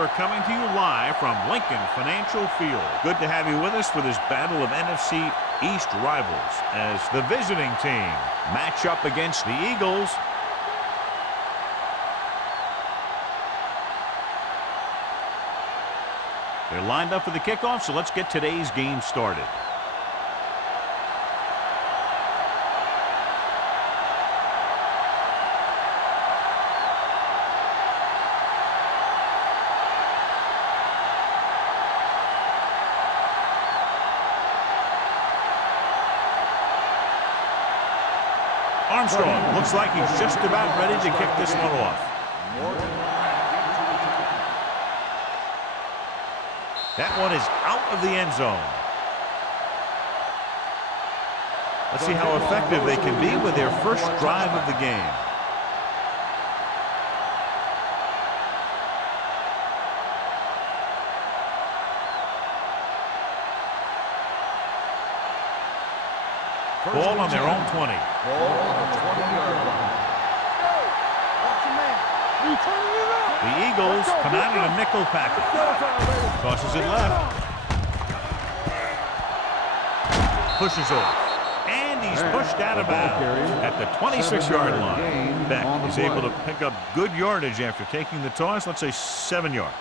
we're coming to you live from Lincoln Financial Field. Good to have you with us for this battle of NFC East rivals as the visiting team match up against the Eagles. They're lined up for the kickoff, so let's get today's game started. Armstrong looks like he's just about ready to kick this one off. That one is out of the end zone. Let's see how effective they can be with their first drive of the game. Ball on their own 20. Ball on the 20-yard line. The Eagles come out in a nickel package. Tosses it left. Pushes off. And he's pushed out of bounds at the 26-yard line. Beck is able to pick up good yardage after taking the toss. Let's say 7 yards.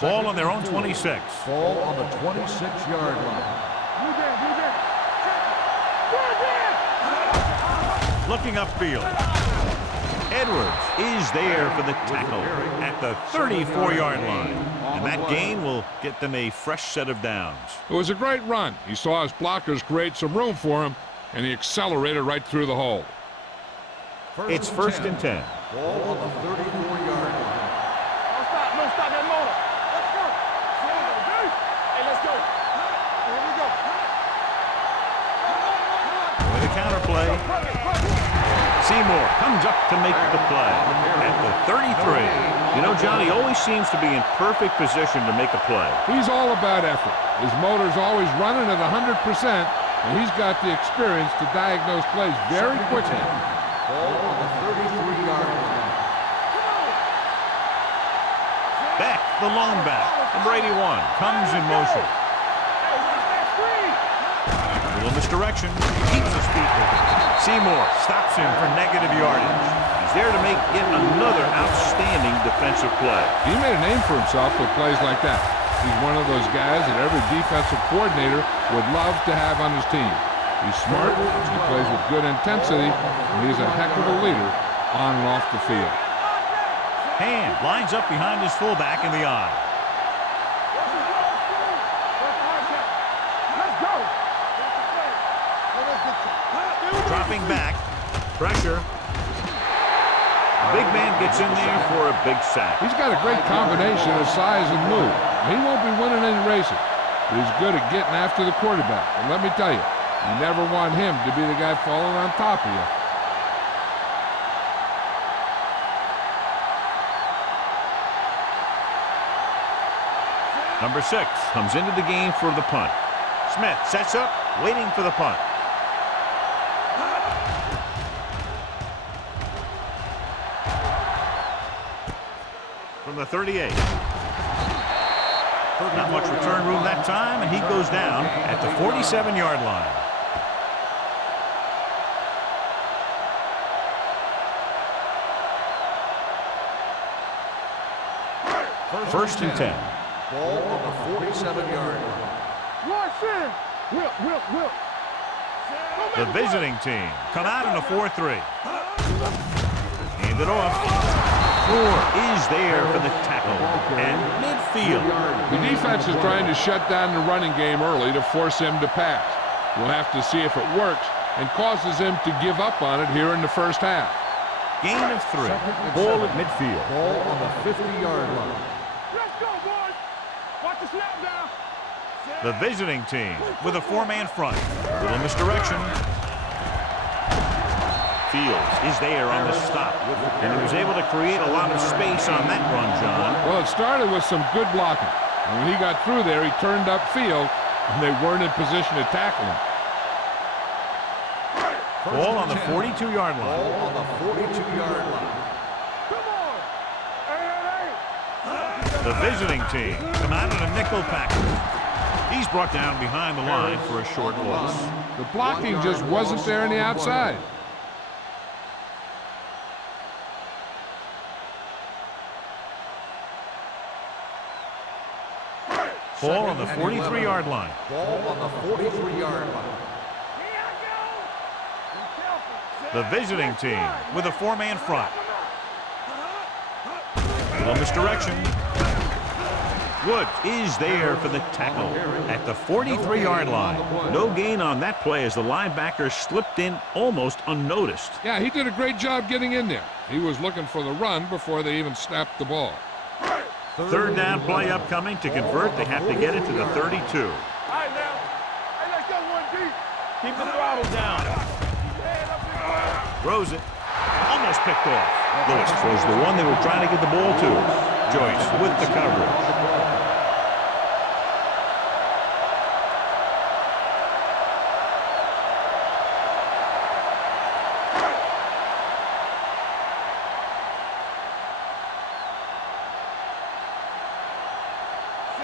Ball on their own 26. Ball on the 26-yard line. Looking upfield. Edwards is there for the tackle at the 34-yard line. And that gain will get them a fresh set of downs. It was a great run. He saw his blockers create some room for him, and he accelerated right through the hole. It's first and 10. Ball on the 34-yard line. No stop that motor. Let's go. Hey, let's go. Here we go. With a counter play. Seymour comes up to make the play at the 33. You know, John, he always seems to be in perfect position to make a play. He's all about effort. His motor's always running at 100%, and he's got the experience to diagnose plays very quickly. Ball on the 33-yard line. Beck, the lone back, number 81, comes in motion. A little misdirection, keeps his feet moving. Seymour stops him for negative yardage. He's there to make yet another outstanding defensive play. He made a name for himself with plays like that. He's one of those guys that every defensive coordinator would love to have on his team. He's smart, he plays with good intensity, and he's a heck of a leader on and off the field. Hand lines up behind his fullback in the eye. Dropping back, pressure. Big man gets in there for a big sack. He's got a great combination of size and move. He won't be winning any races, but he's good at getting after the quarterback. And let me tell you, you never want him to be the guy falling on top of you. Number 6 comes into the game for the punt. Smith sets up, waiting for the punt. From the 38. Not much return room that time, and he goes down at the 47-yard line. First and 10. Ball on the 47-yard line. The visiting team come out in a 4-3. Hand it off. Moore is there for the tackle and midfield. The defense is trying to shut down the running game early to force him to pass. We'll have to see if it works and causes him to give up on it here in the first half. Gain of 3. Ball at midfield. Ball on the 50-yard line. Let's go, boys. Watch the snap down. The visiting team with a 4-man front. Little misdirection. Fields is there on the stop, and he was able to create a lot of space on that run, John. Well, it started with some good blocking. And when he got through there, he turned upfield, and they weren't in position to tackle him. Ball on the 42-yard line. Ball on the 42-yard line. Come on. Hey. The visiting team come out in a nickel package. He's brought down behind the line for a short loss. The blocking just wasn't there on the outside. Ball on the 43-yard line. Ball on the 43-yard line. Here I go. Be careful. The visiting team with a 4-man front. Little misdirection. Woods is there for the tackle at the 43-yard line. No gain on that play as the linebacker slipped in almost unnoticed. Yeah, he did a great job getting in there. He was looking for the run before they even snapped the ball. Third down play upcoming. To convert, they have to get it to the 32. All right, now. Hey, let's go one deep. Keep the throttle down. Throws it. Almost picked off. Lewis was the one they were trying to get the ball to. Joyce with the coverage.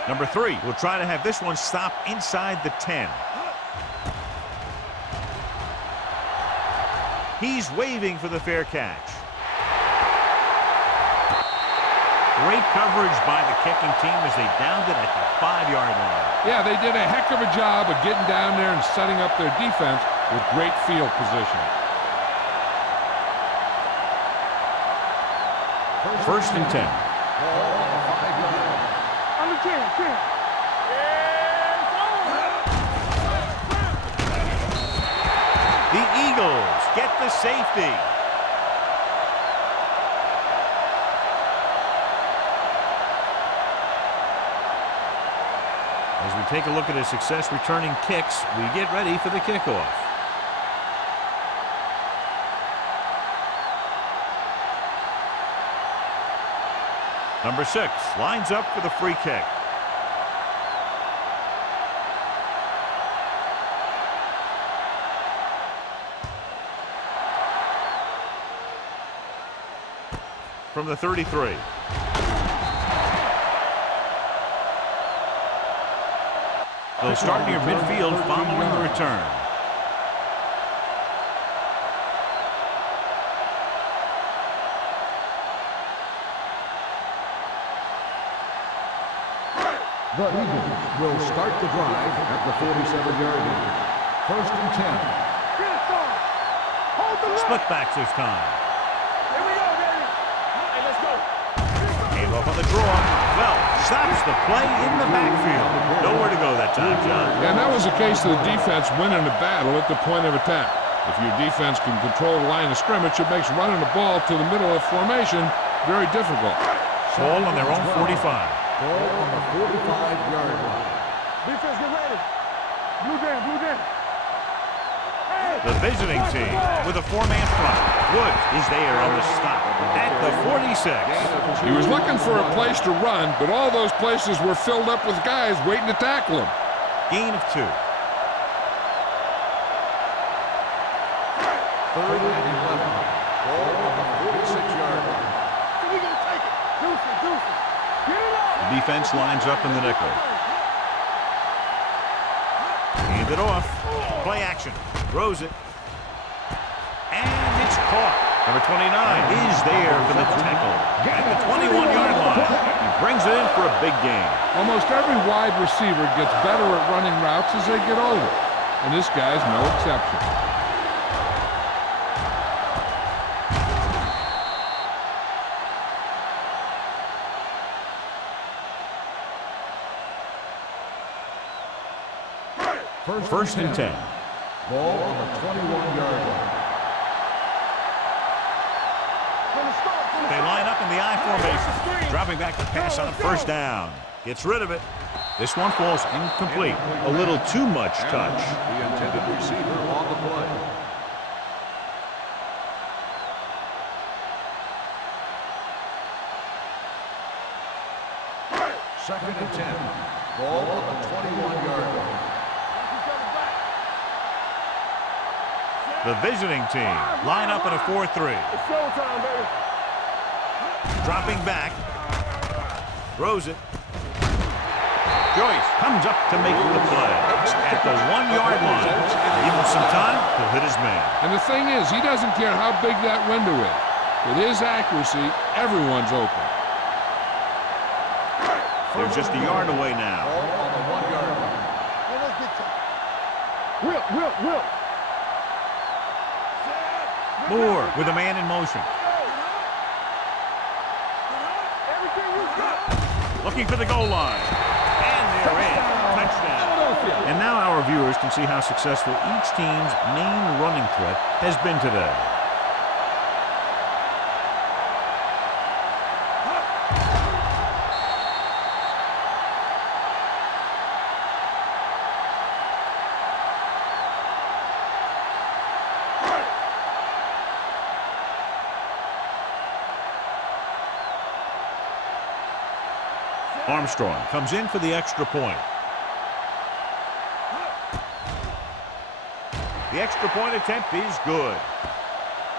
Number 3 will try to have this one stop inside the 10. He's waving for the fair catch. Great coverage by the kicking team as they downed it at the 5-yard line. Yeah, they did a heck of a job of getting down there and setting up their defense with great field position. First and 10. On the 10. The Eagles get the safety. As we take a look at his success returning kicks, we get ready for the kickoff. Number 6 lines up for the free kick. From the 33. They'll start near midfield following the return. The Eagles will start the drive at the 47-yard line. First and 10. Get it, son. Hold the Split backs this time. Here we go, baby. Hey, let's go. Came up on the draw. Well, stops the play in the backfield. Nowhere to go that time, John. And that was a case of the defense winning the battle at the point of attack. If your defense can control the line of scrimmage, it makes running the ball to the middle of formation very difficult. Ball on their own 45. Ball on the 45-yard line. Defense, get ready. Blue down. Hey. The visiting team with a 4-man front. Woods is there on the stop at the 46. He was looking for a place to run, but all those places were filled up with guys waiting to tackle him. Gain of 2. Third and 11. Ball on the 46-yard line. We gonna take it. Deuce it. Get it up. The defense lines up in the nickel. Hand it off. Play action. Throws it. And it's caught. Number 29 is there for the tackle at the 21-yard line. He brings it in for a big gain. Almost every wide receiver gets better at running routes as they get older, and this guy's no exception. First and 10. Ball on the 21-yard line. They line up in the I formation. Dropping back to pass on first down. Gets rid of it. This one falls incomplete. A little too much touch. The intended receiver on the play. Second and 10. Ball on the 21-yard line. The The visiting team line up in a 4-3. It's showtime, baby. Dropping back. Throws it. Joyce comes up to make the play. At the 1-yard line. Give him some time, he'll hit his man. And the thing is, he doesn't care how big that window is. With his accuracy, everyone's open. They're just a yard away now. On the 1-yard line. Whip. Moore with a man in motion. Everything you got. Looking for the goal line. And they're in. Touchdown. And now our viewers can see how successful each team's main running threat has been today. Armstrong comes in for the extra point. The extra point attempt is good.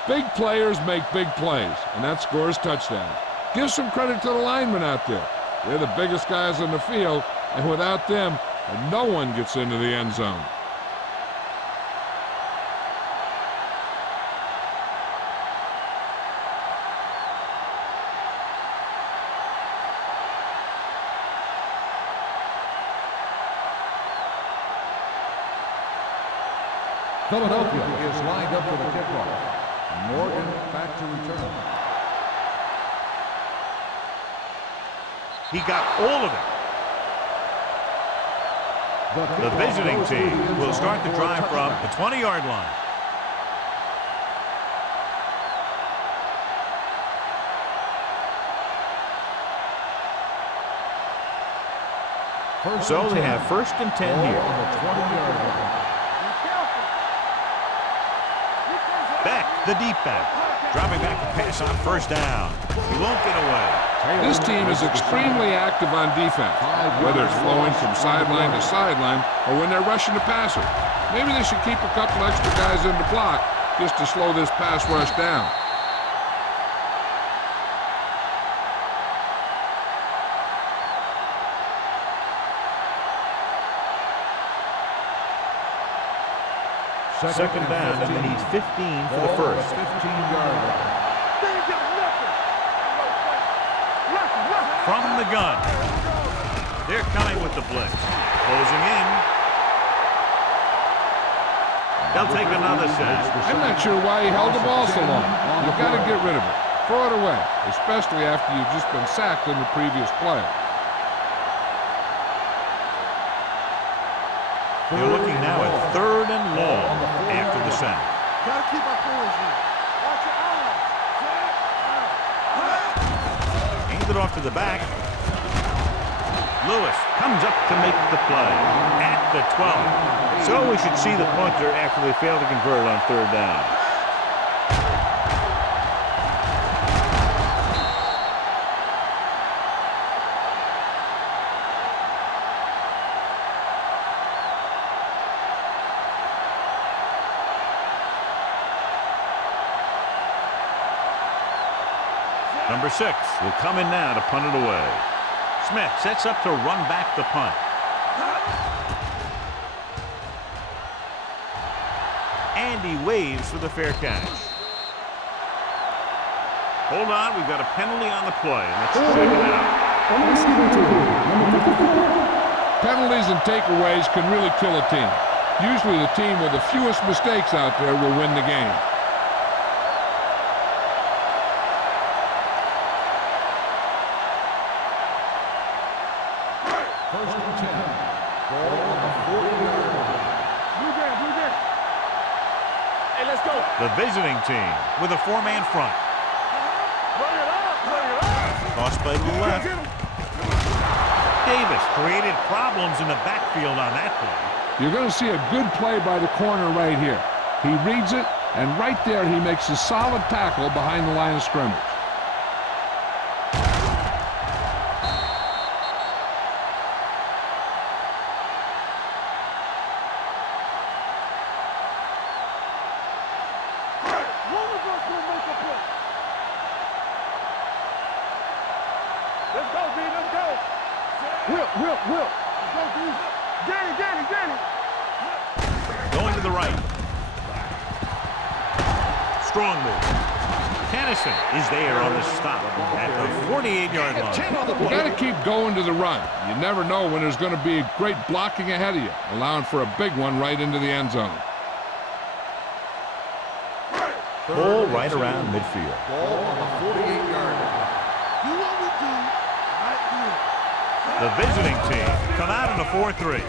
Big players make big plays, and that scores touchdowns. Give some credit to the linemen out there. They're the biggest guys on the field, and without them, no one gets into the end zone. Philadelphia is lined up for the kickoff. Morgan back to return. He got all of it. The visiting team will start the drive from the 20-yard line. So they have 1st and 10 here. On the 20-yard line. Beck, the deep back. Dropping back to pass on 1st down. He won't get away. This team is extremely active on defense, whether it's flowing from sideline to sideline or when they're rushing the passer. Maybe they should keep a couple extra guys in the block just to slow this pass rush down. Second down, and they need 15 for the first. 15-yard line. From the gun. They're coming with the blitz. Closing in. They'll take another sack. I'm not sure why he held the ball so long. You've got to get rid of it. Throw it away, especially after you've just been sacked in the previous play. They're looking now at 3rd and long after the sack. Gotta keep our poise here. Watch your eyes. Hands it off to the back. Lewis comes up to make the play at the 12. So we should see the punter after they fail to convert on 3rd down. Number 6 will come in now to punt it away. Smith sets up to run back the punt. And he waves for the fair catch. Hold on, we've got a penalty on the play. Let's check it out. Penalties and takeaways can really kill a team. Usually the team with the fewest mistakes out there will win the game. The visiting team with a 4-man front. Toss play to the left. Davis created problems in the backfield on that play. You're going to see a good play by the corner right here. He reads it, and right there he makes a solid tackle behind the line of scrimmage. Will. Danny. Going to the right. Strong move. Kennison is there on the stop at the 48-yard line. You got to keep going to the run. You never know when there's going to be great blocking ahead of you, allowing for a big one right into the end zone. Ball right around midfield. Ball on the 48-yard line. Do what we do right here. The visiting team come out in a 4-3.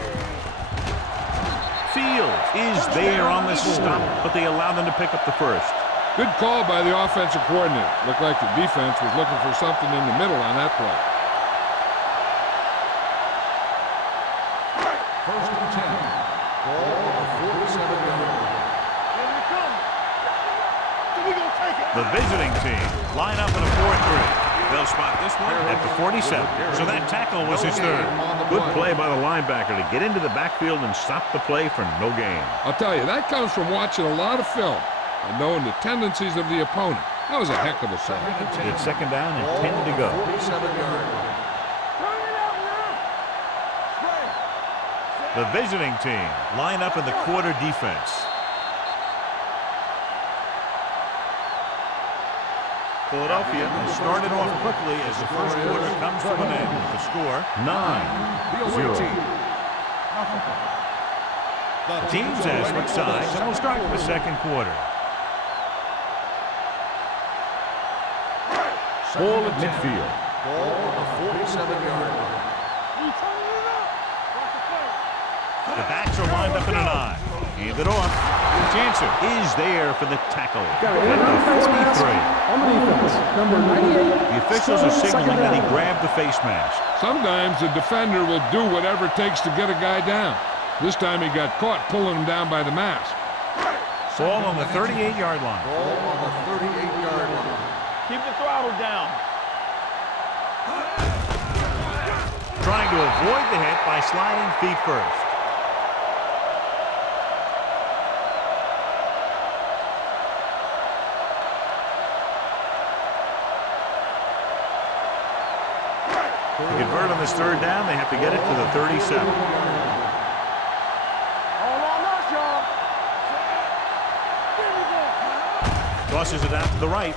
Fields is there on the stop, but they allow them to pick up the first. Good call by the offensive coordinator. Looked like the defense was looking for something in the middle on that play. First and 10. Ball on the 47-yard line. Here we come. So we gonna take it. The visiting team line up in a 4-3. They'll spot this one at the 47. So that tackle was his third. Good play by the linebacker to get into the backfield and stop the play for no gain. I'll tell you, that comes from watching a lot of film and knowing the tendencies of the opponent. That was a heck of a shot. It's second down and 10 to go. 47-yard line. Turn it out now. Straight. The visiting team line up in the quarter defense. Philadelphia has started off quickly as the first quarter comes to an end with the score 9-0. The teams have switched sides and will start the second quarter. Ball at midfield. Ball on the 47-yard line. We turning it up. Watch the play. The backs are lined up in an eye. Hand it off. Jansen is there for the tackle at the 43. On the defense, number 98. The officials are signaling that he grabbed the face mask. Sometimes the defender will do whatever it takes to get a guy down. This time he got caught pulling him down by the mask. Ball on the 38-yard line. Ball on the 38-yard line. Keep the throttle down. Trying to avoid the hit by sliding feet first. To convert on this third down, they have to get it to the 37. All on us, y'all. Here we go. Tosses it out to the right.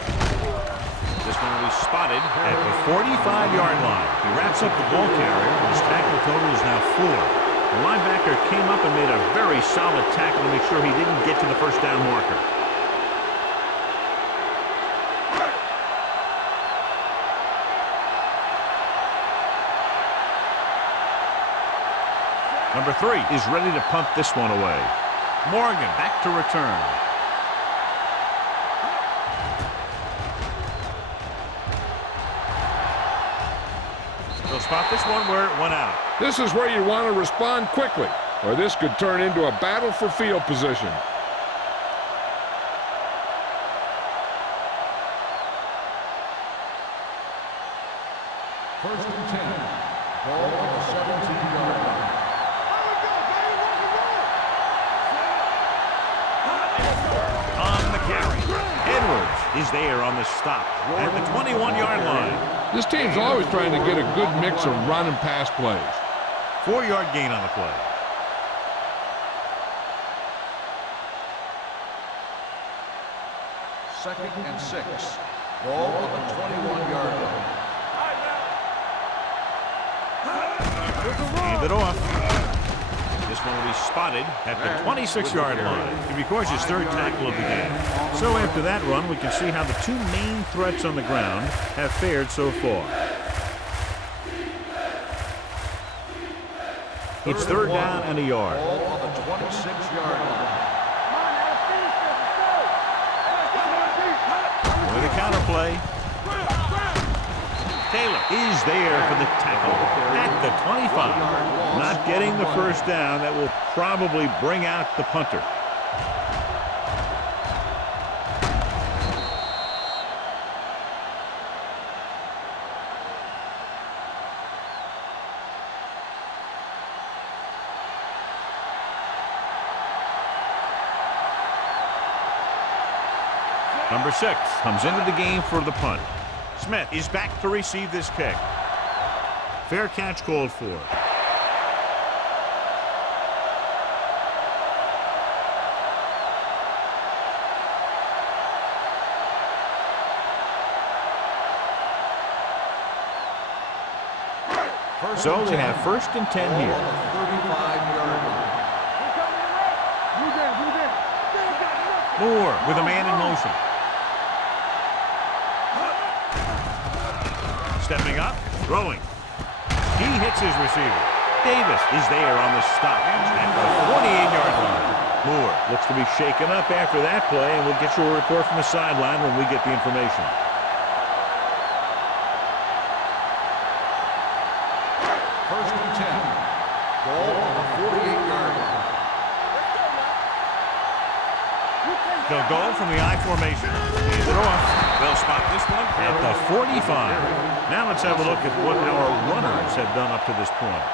This one will be spotted at the 45-yard line. He wraps up the ball carrier. His tackle total is now 4. The linebacker came up and made a very solid tackle to make sure he didn't get to the first down marker. Number 3 is ready to punt this one away. Morgan back to return. They'll spot this one where it went out. This is where you want to respond quickly, or this could turn into a battle for field position. First and 10. Ball on the 17-yard line. On the carry. Edwards is there on the stop at the 21-yard line. This team's always trying to get a good mix of run and pass plays. 4-yard gain on the play. Second and 6. Ball on the 21-yard line. Hand it off. This one will be spotted at the 26-yard line. He records his third tackle of the game. So after that run, we can see how the two main threats on the ground have fared so far. It's third down and a yard. Ball on the 26-yard line. With a counter play. Taylor is there for the tackle at the 25. Not getting the first down. That will probably bring out the punter. Number 6 comes into the game for the punt. Smith is back to receive this kick. Fair catch called for. So they have 1st and 10 here. 35-yard line. Moore with a man in motion. Stepping up, throwing. He hits his receiver. Davis is there on the stop at the 48-yard line. Moore looks to be shaken up after that play, and we'll get you a report from the sideline when we get the information. First and 10. Ball on the 48-yard line. They'll go from the I formation. Hand it off. They'll spot this one at the 45. Now let's have a look at what our runners have done up to this point.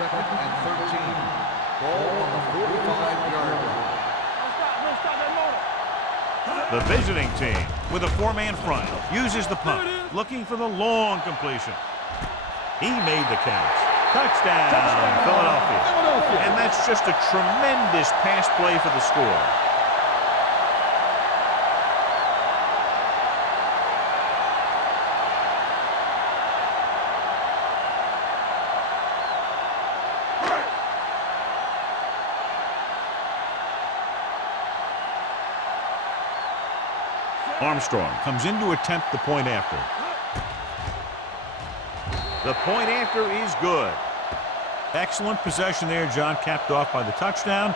Second and 13. Ball on the 45-yard line. The visiting team with a 4-man front uses the punt, looking for the long completion. He made the catch. Touchdown, Philadelphia. And that's just a tremendous pass play for the score. Armstrong comes in to attempt the point after. The point after is good. Excellent possession there, John, capped off by the touchdown.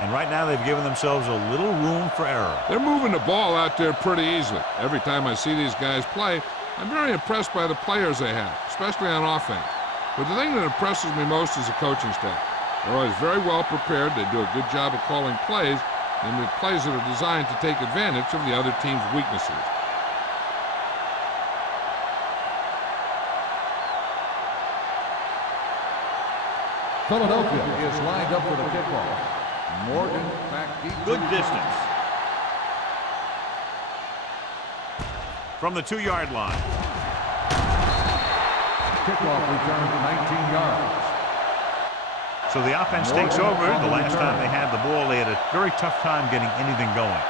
And right now they've given themselves a little room for error. They're moving the ball out there pretty easily. Every time I see these guys play, I'm very impressed by the players they have, especially on offense. But the thing that impresses me most is the coaching staff. They're always very well prepared. They do a good job of calling plays, and the plays that are designed to take advantage of the other team's weaknesses. Philadelphia is lined up for the kickoff. Morgan back deep. Good distance. From the 2-yard line. Kickoff return to 19 yards. So the offense takes over. The last time they had the ball, they had a very tough time getting anything going.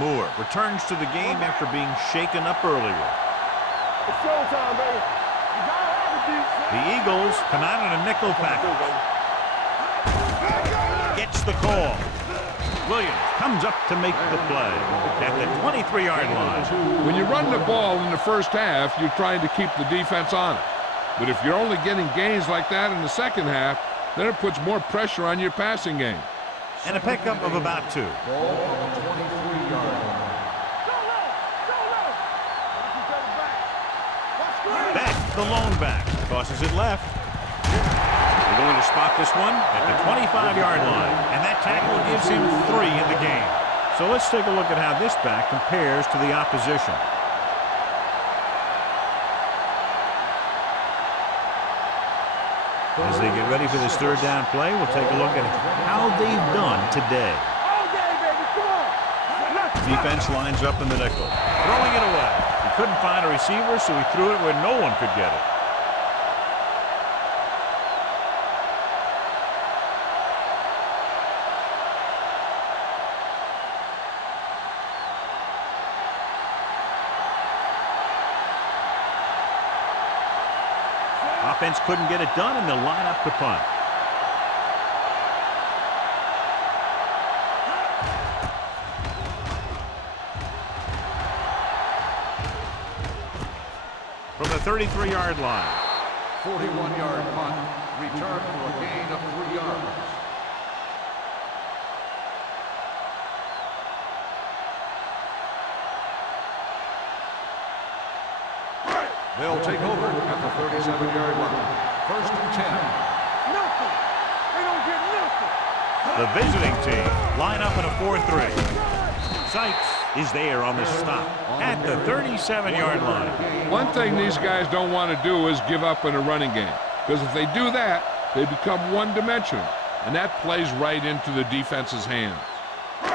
Moore returns to the game after being shaken up earlier. It's showtime, baby. You gotta have it, dude. The Eagles come out in a nickel package. Gets the call. Williams comes up to make the play at the 23-yard line. When you run the ball in the first half, you're trying to keep the defense on it. But if you're only getting gains like that in the second half, then it puts more pressure on your passing game. And a pickup of about 2. Ball on the 23-yard line. Beck, the lone back, tosses it left. They're going to spot this one at the 25-yard line, and that tackle gives him 3 in the game. So let's take a look at how this back compares to the opposition. As they get ready for this third down play, we'll take a look at how they've done today. Defense lines up in the nickel, throwing it away. He couldn't find a receiver, so he threw it where no one could get it. Offense couldn't get it done, and they'll line up to punt. From the 33-yard line. 41-yard punt. Return for a gain of 3 yards. They'll take over at the 37-yard line. First and 10. Nothing. They don't get nothing. The visiting team line up in a 4-3. Sykes is there on the stop at the 37-yard line. One thing these guys don't want to do is give up in a running game, because if they do that, they become one-dimensional, and that plays right into the defense's hands.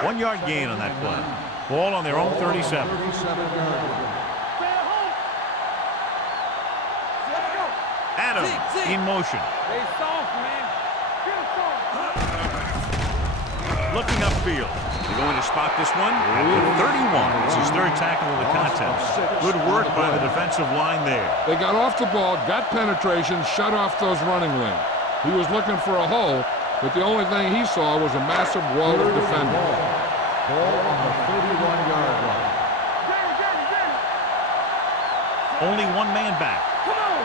1 yard gain on that play. Ball on their own 37. Adams in motion. Stay soft, man. Get soft. Looking upfield. They're going to spot this one at the 31. It's his third tackle of the contest. Good work by the defensive line there. They got off the ball, got penetration, shut off those running lanes. He was looking for a hole, but the only thing he saw was a massive wall of defenders. Ball on the 31-yard line. Only one man back. Come on.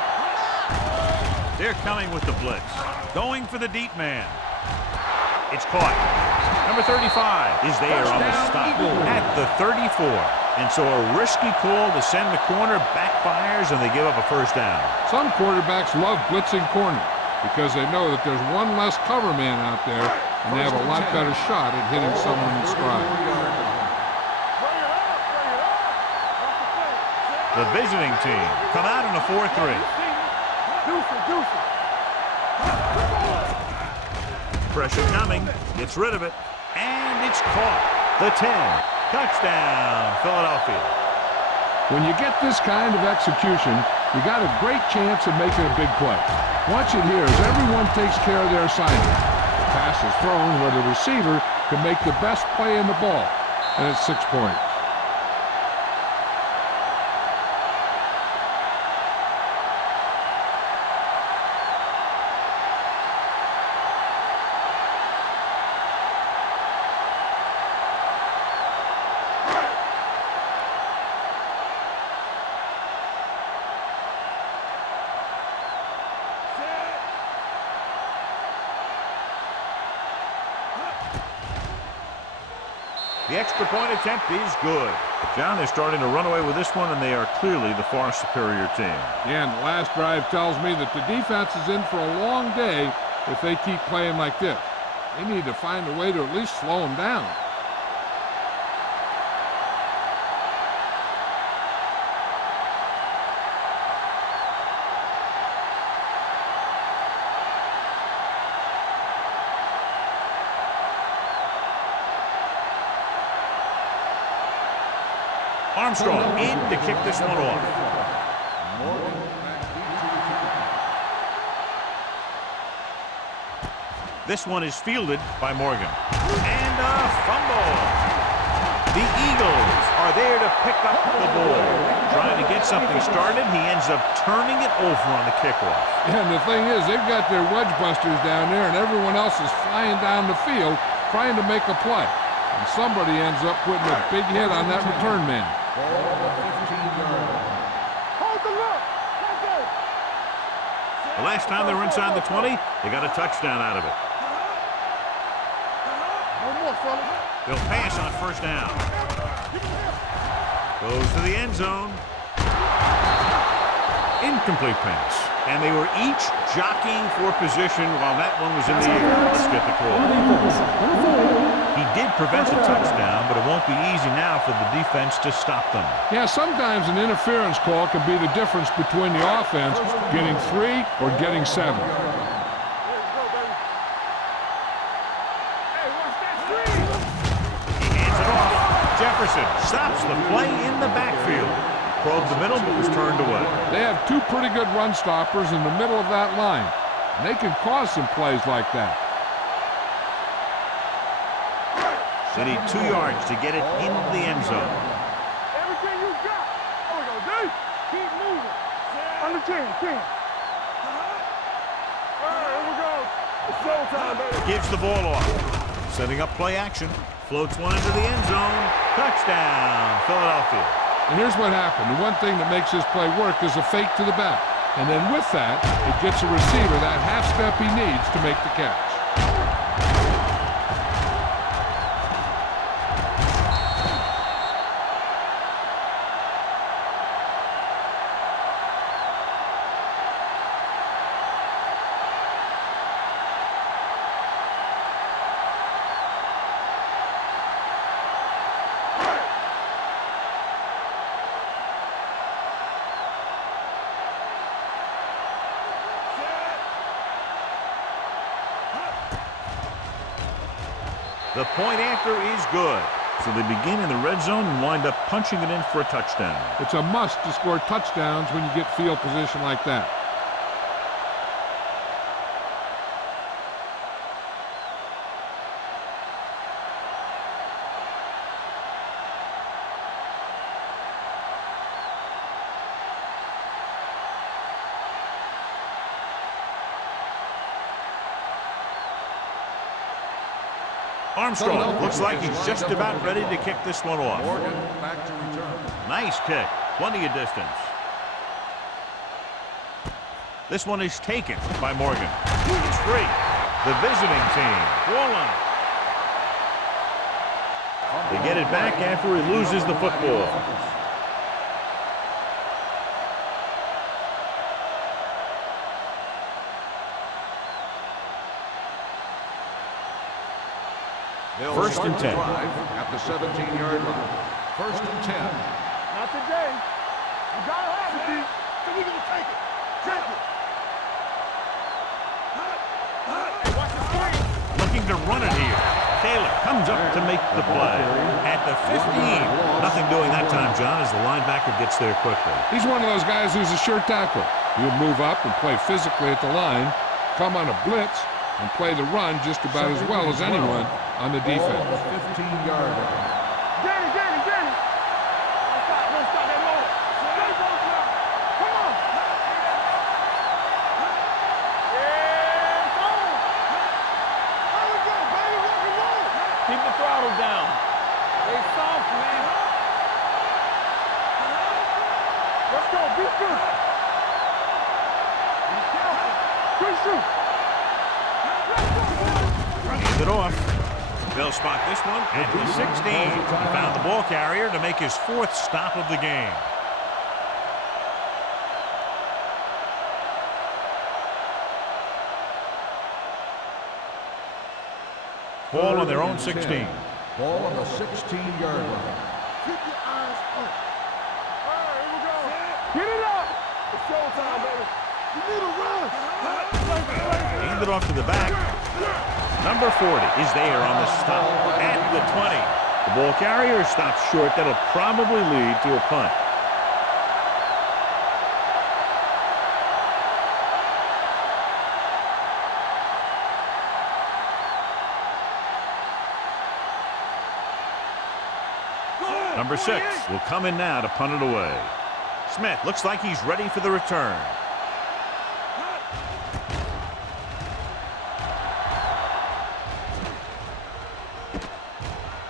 They're coming with the blitz. Going for the deep man. It's caught. Number 35 is there on the stop at the 34. And so a risky call to send the corner backfires, and they give up a first down. Some quarterbacks love blitzing corner because they know that there's one less cover man out there, and they have a lot better shot at hitting someone in stride. The visiting team come out in a 4-3. Pressure coming. Gets rid of it. And it's caught. The 10. Touchdown, Philadelphia. When you get this kind of execution, you got a great chance of making a big play. Watch it here as everyone takes care of their assignment. The pass is thrown where the receiver can make the best play in the ball, and it's 6 points. The extra point attempt is good. John, they're starting to run away with this one, and they are clearly the far superior team. Yeah, and the last drive tells me that the defense is in for a long day if they keep playing like this. They need to find a way to at least slow them down. Armstrong in to kick this one off. This one is fielded by Morgan. And a fumble. The Eagles are there to pick up the ball. Trying to get something started, he ends up turning it over on the kickoff. Yeah, and the thing is, they've got their wedge busters down there, and everyone else is flying down the field trying to make a play. And somebody ends up putting a big hit on that return man. Hold the look. Let's go. The last time they were inside the 20, they got a touchdown out of it. No more, fellas. They'll pass on first down. Goes to the end zone. Incomplete pass. And they were each jockeying for position while that one was in the air. Let's get the call. He did prevent the touchdown, but it won't be easy now for the defense to stop them. Yeah, sometimes an interference call can be the difference between the offense getting 3 or getting 7. Let's go, baby. Hey, watch that screen. He hands it off. Jefferson stops the play in the backfield. Probed the middle, but was turned away. They have 2 pretty good run stoppers in the middle of that line, and they can cause some plays like that. They need 2 yards to get it into the end zone. Everything you got. There we go, D. Keep moving. Under 10, 10. All right, here we go. It's showtime, baby. Gives the ball off. Setting up play action. Floats one into the end zone. Touchdown, Philadelphia. And here's what happened. The one thing that makes this play work is a fake to the back. And then with that, it gets a receiver that half step he needs to make the catch. The point after is good. So they begin in the red zone and wind up punching it in for a touchdown. It's a must to score touchdowns when you get field position like that. Armstrong looks like he's just about ready to kick this one off. Morgan back to return. Nice kick. Plenty of distance. This one is taken by Morgan. It's free. The visiting team. Ball on it. They get it back after he loses the football. First and 10. At the 17-yard line. First and 10. Not today. You gotta have it, D. So we're gonna take it. Take it. Hey, watch the screen. Looking to run it here. Taylor comes up to make the play. At the 15. Nothing doing that time, John, as the linebacker gets there quickly. He's one of those guys who's a sure tackler. He'll move up and play physically at the line, come on a blitz, and play the run just about as well as anyone on the defense. 15-yard line. Get it, get it, get it. Don't stop that motor. Stay close now. Come on. Yeah, it's on. There we go, baby. Rock and roll. Keep the throttle down. They soft, man. Let's go. Be good. Be careful. Good shoot. Hands it off. They'll spot this one at the 16. He found the ball carrier to make his 4th stop of the game. Ball on their own 16. Ball on the 16-yard line. Keep your eyes on it. All right, here we go. Get it up. It's showtime, baby. You need a run. Hand it off to the back. Number 40 is there on the stop at the 20. The ball carrier stops short. That'll probably lead to a punt. Number 6 will come in now to punt it away. Smith looks like he's ready for the return.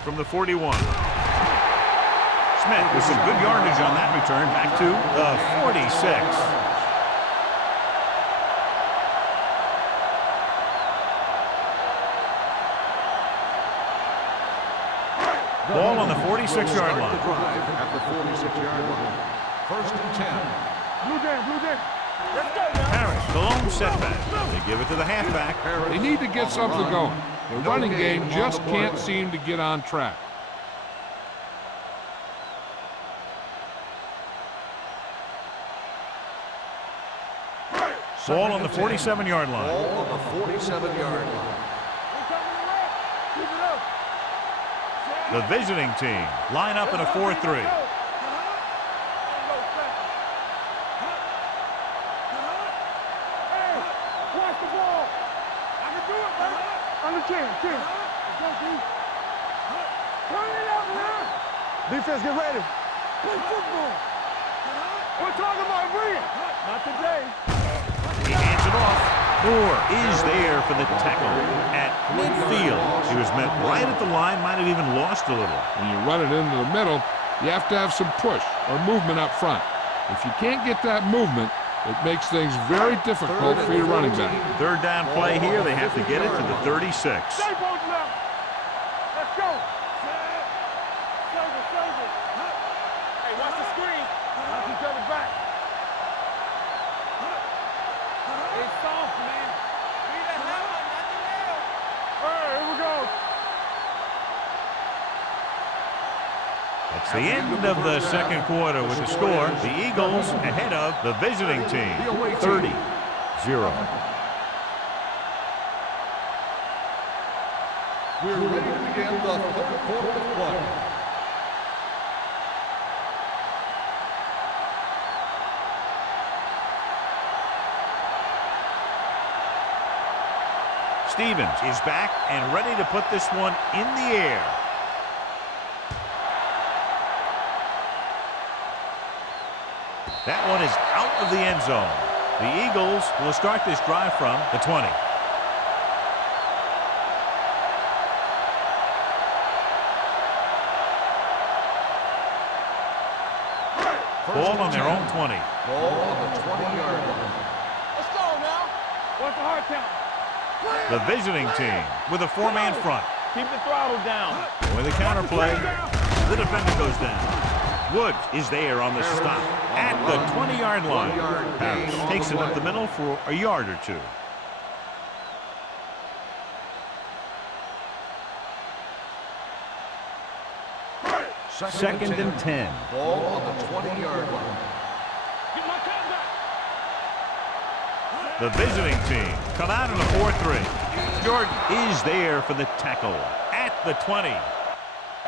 From the 41. Smith with some good yardage on that return, back to the 46. Ball on the 46-yard line. At the 46-yard line. First and 10. Blue game, blue game. Let's go, man. Harris, the lone setback. They give it to the halfback. They need to get something going. The running game just can't seem to get on track. Ball on the 47-yard line. Ball on the 47-yard line. Keep it up. The visiting team line up in a 4-3. Watch the ball. I can do it, baby. On the 10. Let's go, D. Turn it up, man. Defense, get ready. Play football. We're talking about bringing. Not today. He hands it off. Moore is there for the tackle at midfield. He was met right at the line, might have even lost a little. When you run it into the middle, you have to have some push or movement up front. If you can't get that movement, it makes things very difficult for your running back. Third down play here. They have to get it to the 36. Stay both now. Let's go. Save it, save it. Hey, watch the screen. Watch each other back. It's soft, man. Be the hammer, not the nail. All right, here we go. That's the end of the second quarter with the score. The Eagles ahead of the visiting team, 30-0. We're ready to begin the third quarter of play. Stevens is back and ready to put this one in the air. That one is out of the end zone. The Eagles will start this drive from the 20. Ball on their own 20. Ball on the 20-yard line. Let's go now. What's the hard count? The visiting team with a four-man front. Keep the throttle down. With a counter play, the defender goes down. Woods is there on the stop at the 20-yard line. Parrish takes it up the middle for a yard or two. Second and 10. Ball on the 20-yard line. Get my cut back. The visiting team come out in a 4-3. Jordan is there for the tackle at the 20.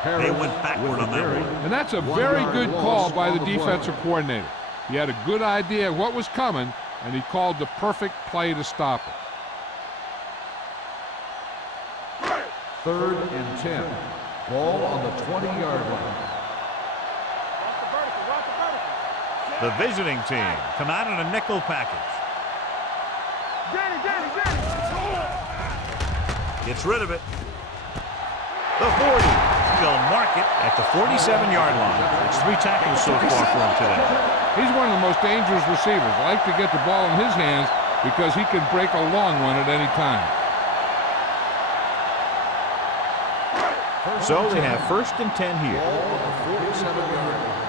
They went backward on that one. And that's a very good call by the defensive coordinator. He had a good idea of what was coming, and he called the perfect play to stop it. Third and 10. Ball on the 20-yard line. Watch the vertical. Watch the vertical. The visiting team come out in a nickel package. Danny. Gets rid of it. The 40. They'll mark it at the 47-yard line. It's 3 tackles so far for him today. He's one of the most dangerous receivers. I like to get the ball in his hands because he can break a long one at any time. So they have first and 10 here. Ball on the 47-yard line.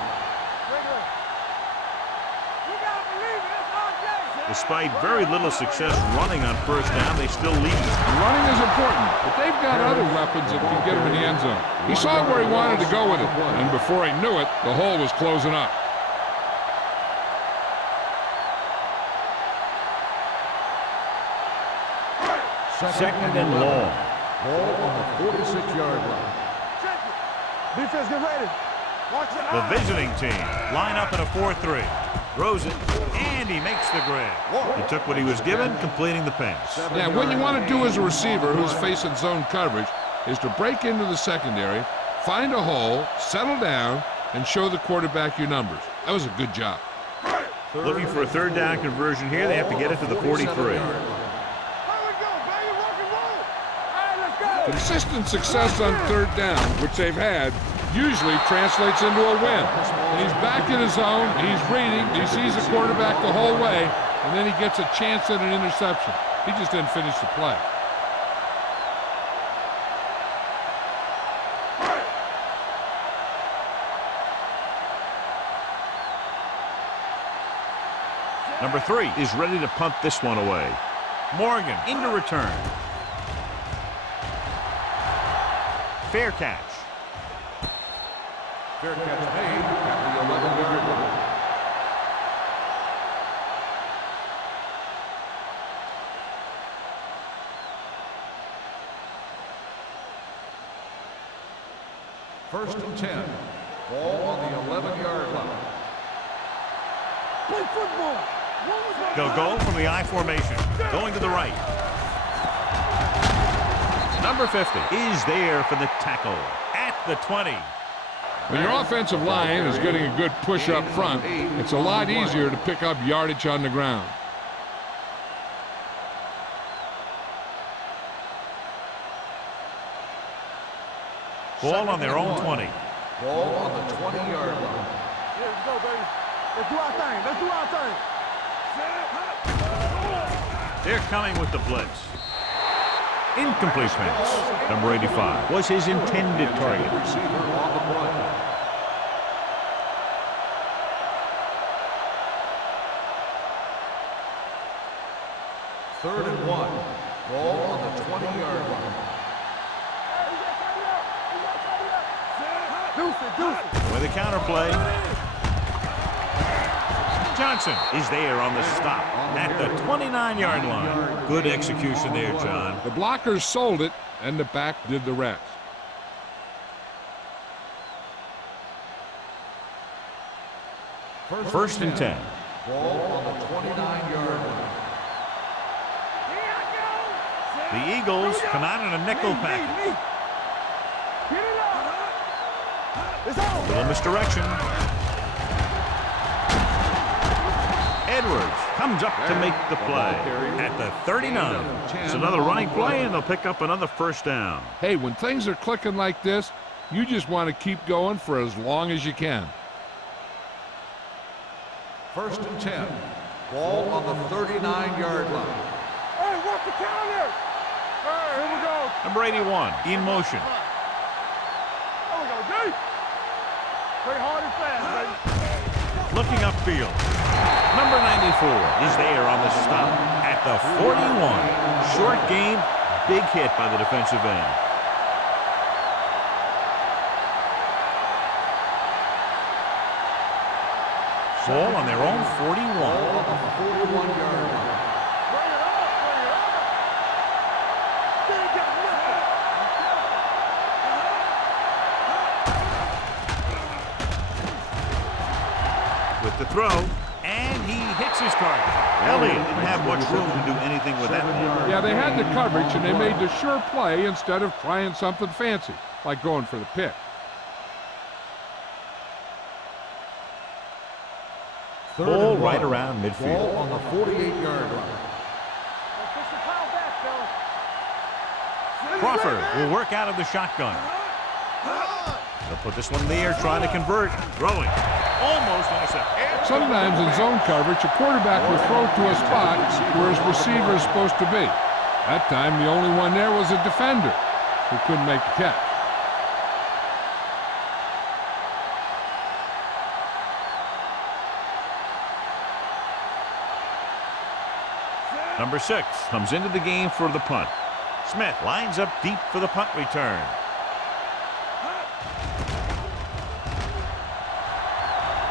You gotta believe it. It's RJ. Despite very little success running on first down, they still lead. Running is important, but they've got other weapons that can get him in the end zone. He saw where he wanted to go with it, and before he knew it, the hole was closing up. Second and long. Ball on the 46-yard line. Check it. Defense, get ready. Watch it. The visiting team line up in a 4-3. Throws it, and he makes the grab. He took what he was given, completing the pass. Yeah, what you want to do as a receiver who's facing zone coverage is to break into the secondary, find a hole, settle down, and show the quarterback your numbers. That was a good job. Looking for a third down conversion here. They have to get it to the 43. Consistent success on third down, which they've had, usually translates into a win. And he's back in his zone, he's reading, he sees the quarterback the whole way, and then he gets a chance at an interception. He just didn't finish the play. Number 3 is ready to punt this one away. Morgan into return. Fair catch. Fair catch made at the 11-yard line. First and 10. Ball on the 11-yard line. Play football. They'll go from the I formation, going to the right. Number 50 is there for the tackle at the 20. When your offensive line is getting a good push up front, it's a lot easier to pick up yardage on the ground. Ball on their own 20. Ball on the 20-yard line. Yeah, let's go, baby. Let's do our thing. Let's do our thing. They're coming with the blitz. Incomplete pass. Number 85 was his intended target. Receiver on the play. Third and 1. Ball on the 20-yard line. Deuce it. With a counter play. Johnson is there on the stop at the 29-yard line. Good execution there, John. The blockers sold it, and the back did the rest. First and 10. Ball on the 29-yard line. The Eagles come out in a nickel package. Little misdirection. Edwards comes up to make the play at the 39. It's another running play, and they'll pick up another first down. Hey, when things are clicking like this, you just want to keep going for as long as you can. First and 10. Ball on the 39-yard line. Hey, what's the counter? Hey, here we go. Number 81 in motion. There we go, D. Play hard and fast, baby. Looking upfield. Number 94 is there on the stop at the 41. Short game, big hit by the defensive end. Ball on their own 41. Ball on the 41-yard line. Bring it up, bring it up. They ain't got nothing. With the throw, and he hits his target. Elliott didn't have much room to do anything with that one. Yeah, they had the coverage, and they made the sure play instead of trying something fancy, like going for the pick. Ball right around midfield. Ball on the 48-yard line. Push the pile back, fellas. Crawford will work out of the shotgun. They'll put this one in the air, trying to convert. Throwing. Almost intercepted. Sometimes in zone coverage, a quarterback will throw to a spot where his receiver is supposed to be. That time, the only one there was a defender who couldn't make the catch. Number 6 comes into the game for the punt. Smith lines up deep for the punt return.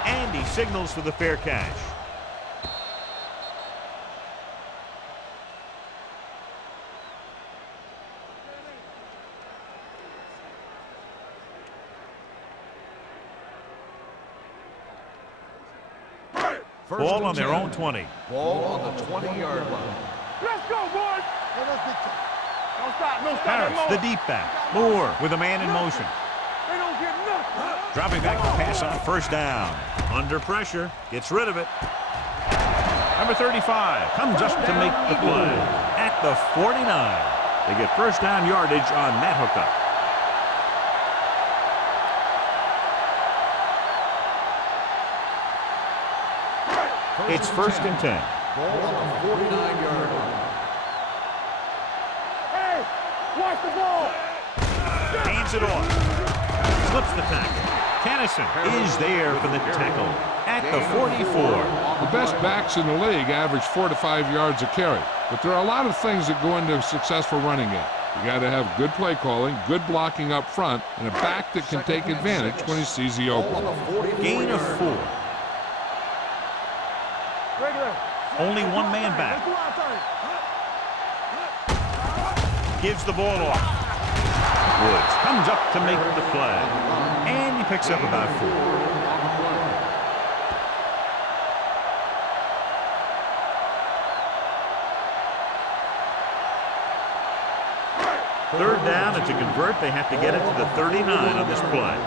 And he signals for the fair catch. Ball on their own 20. Ball on the 20-yard line. Let's go, boys. Don't stop, no stop. Harris, the deep back. Moore with a man in motion. They don't get nothing. Dropping back to pass on first down. Under pressure. Gets rid of it. Number 35 comes up to make the play at the 49. They get first down yardage on that hookup. It's first and 10. Ball on the 49-yard line. Hey, watch the ball. Hands it off. Slips the tackle. Kennison is there for the tackle at the 44. The best backs in the league average 4 to 5 yards a carry, but there are a lot of things that go into a successful running game. You got to have good play calling, good blocking up front, and a back that can take advantage when he sees the open. Gain of 4. Regular. Only one man back. Let's do our thing. Gives the ball off. Woods comes up to make the play. And he picks up about 4. Third down, and to convert, they have to get it to the 39 on this play.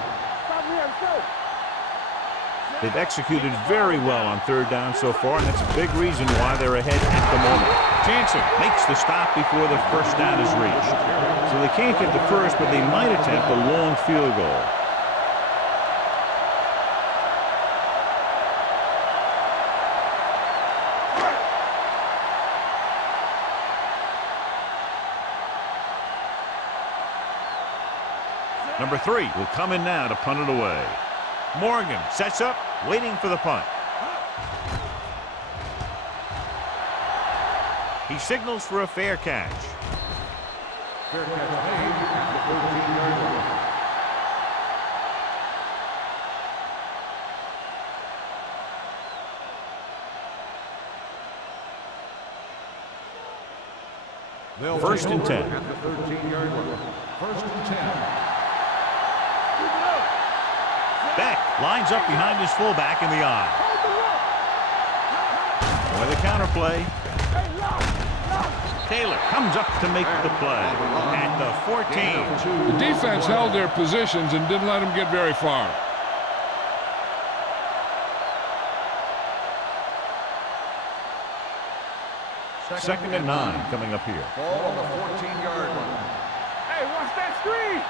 Stop here, let's go. They've executed very well on third down so far, and that's a big reason why they're ahead at the moment. Jansen makes the stop before the first down is reached. So they can't get the first, but they might attempt a long field goal. Number 3 will come in now to punt it away. Morgan sets up, waiting for the punt. He signals for a fair catch. Fair catch made at the 13-yard line. They'll First take and over 10. At the 13-yard line. First and 10. Beck lines up behind his fullback in the eye. For the counter play. Taylor comes up to make the play at the 14. The defense held their positions and didn't let them get very far. Second and 9 coming up here. Ball on the 14-yard line. Hey, watch that screen.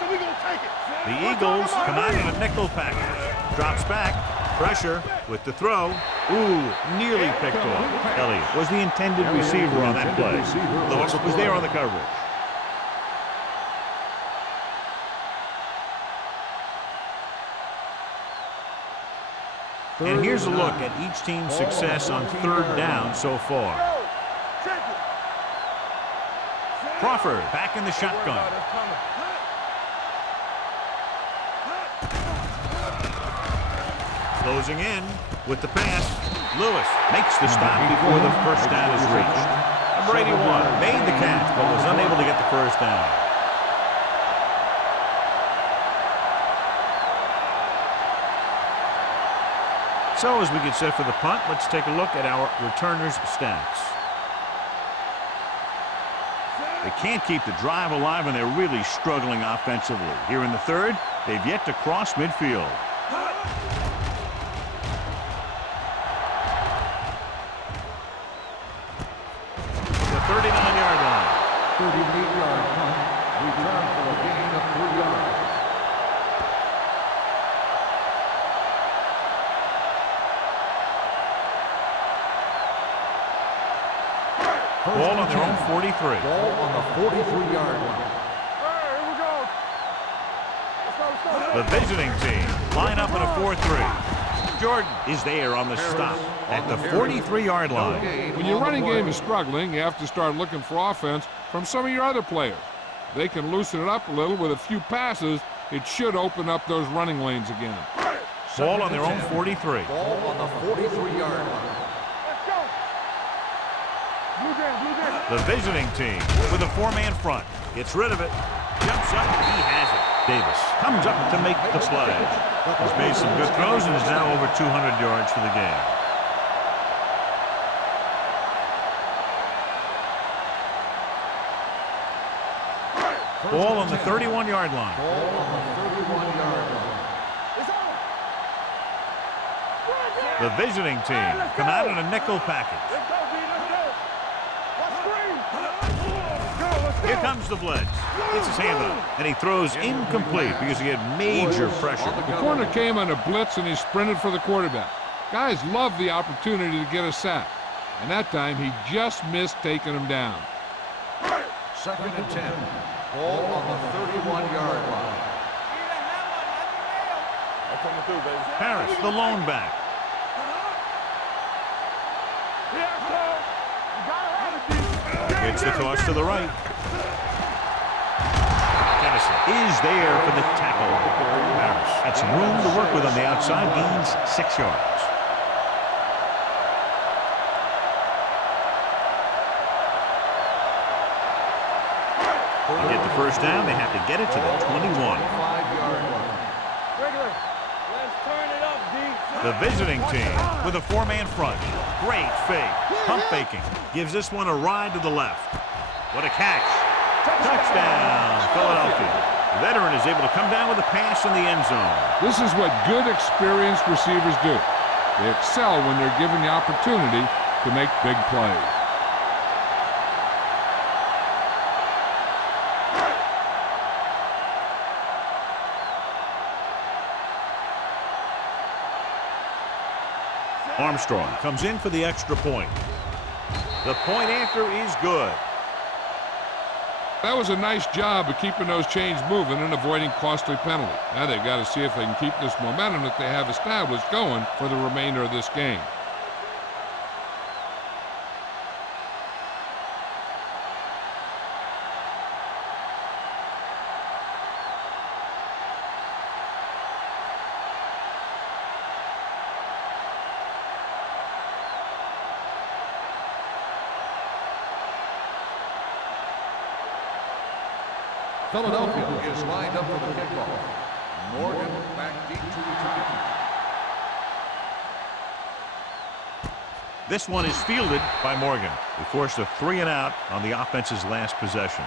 So we gonna take it. The Eagles come out in a nickel package. Drops back. Pressure with the throw. Ooh, nearly picked off. Elliott was the intended receiver on that play. Lewis was there on the coverage. And here's a look at each team's success on third down so far. Crawford back in the shotgun. Closing in with the pass. Lewis makes the stop before the first down is reached. Number 81 made the catch but was unable to get the first down. So as we get set for the punt, let's take a look at our returners' stats. They can't keep the drive alive, and they're really struggling offensively. Here in the third, they've yet to cross midfield. The 39-yard line. 38-yard punt. Return for a gain of 3 yards. Ball on their own 43. Ball on the 43-yard line. Here we go. Let's go. The visiting team line up in a 4-3. Jordan is there on the stop at the 43-yard line. When your running game is struggling, you have to start looking for offense from some of your other players. They can loosen it up a little with a few passes. It should open up those running lanes again. Ball on their own 43. Ball on the 43-yard line. Let's go. Blue down. The visiting team with a 4-man front. Gets rid of it. Jumps up. He has it. Davis comes up to make the play. He's made some good throws and is now over 200 yards for the game. Ball on the 31-yard line. Ball on the 31-yard line. The visiting team come out in a nickel package. Let's go, B. Let's go. Watch screen. Let's go. Here comes the blitz. Gets his hand up, and he throws incomplete because he had major pressure. The corner came on a blitz, and he sprinted for the quarterback. Guys love the opportunity to get a sack, and that time he just missed taking him down. Second and 10. Ball on the 31-yard line. Harris, the lone back. Gets the toss to the right. Tennyson is there for the tackle. Harris had some room to work with on the outside, gains 6 yards. To get the first down, they have to get it to the 21. 5-yard line. Regular. Let's turn it up, D. The visiting team with a 4-man front. Great fake. Pump faking. Gives this one a ride to the left. What a catch. Touchdown, Philadelphia. The veteran is able to come down with a pass in the end zone. This is what good, experienced receivers do. They excel when they're given the opportunity to make big plays. Armstrong comes in for the extra point. The point after is good. That was a nice job of keeping those chains moving and avoiding costly penalties. Now they've got to see if they can keep this momentum that they have established going for the remainder of this game. Philadelphia is lined up for the kickoff. Morgan back deep to return. This one is fielded by Morgan. We forced a 3 and out on the offense's last possession.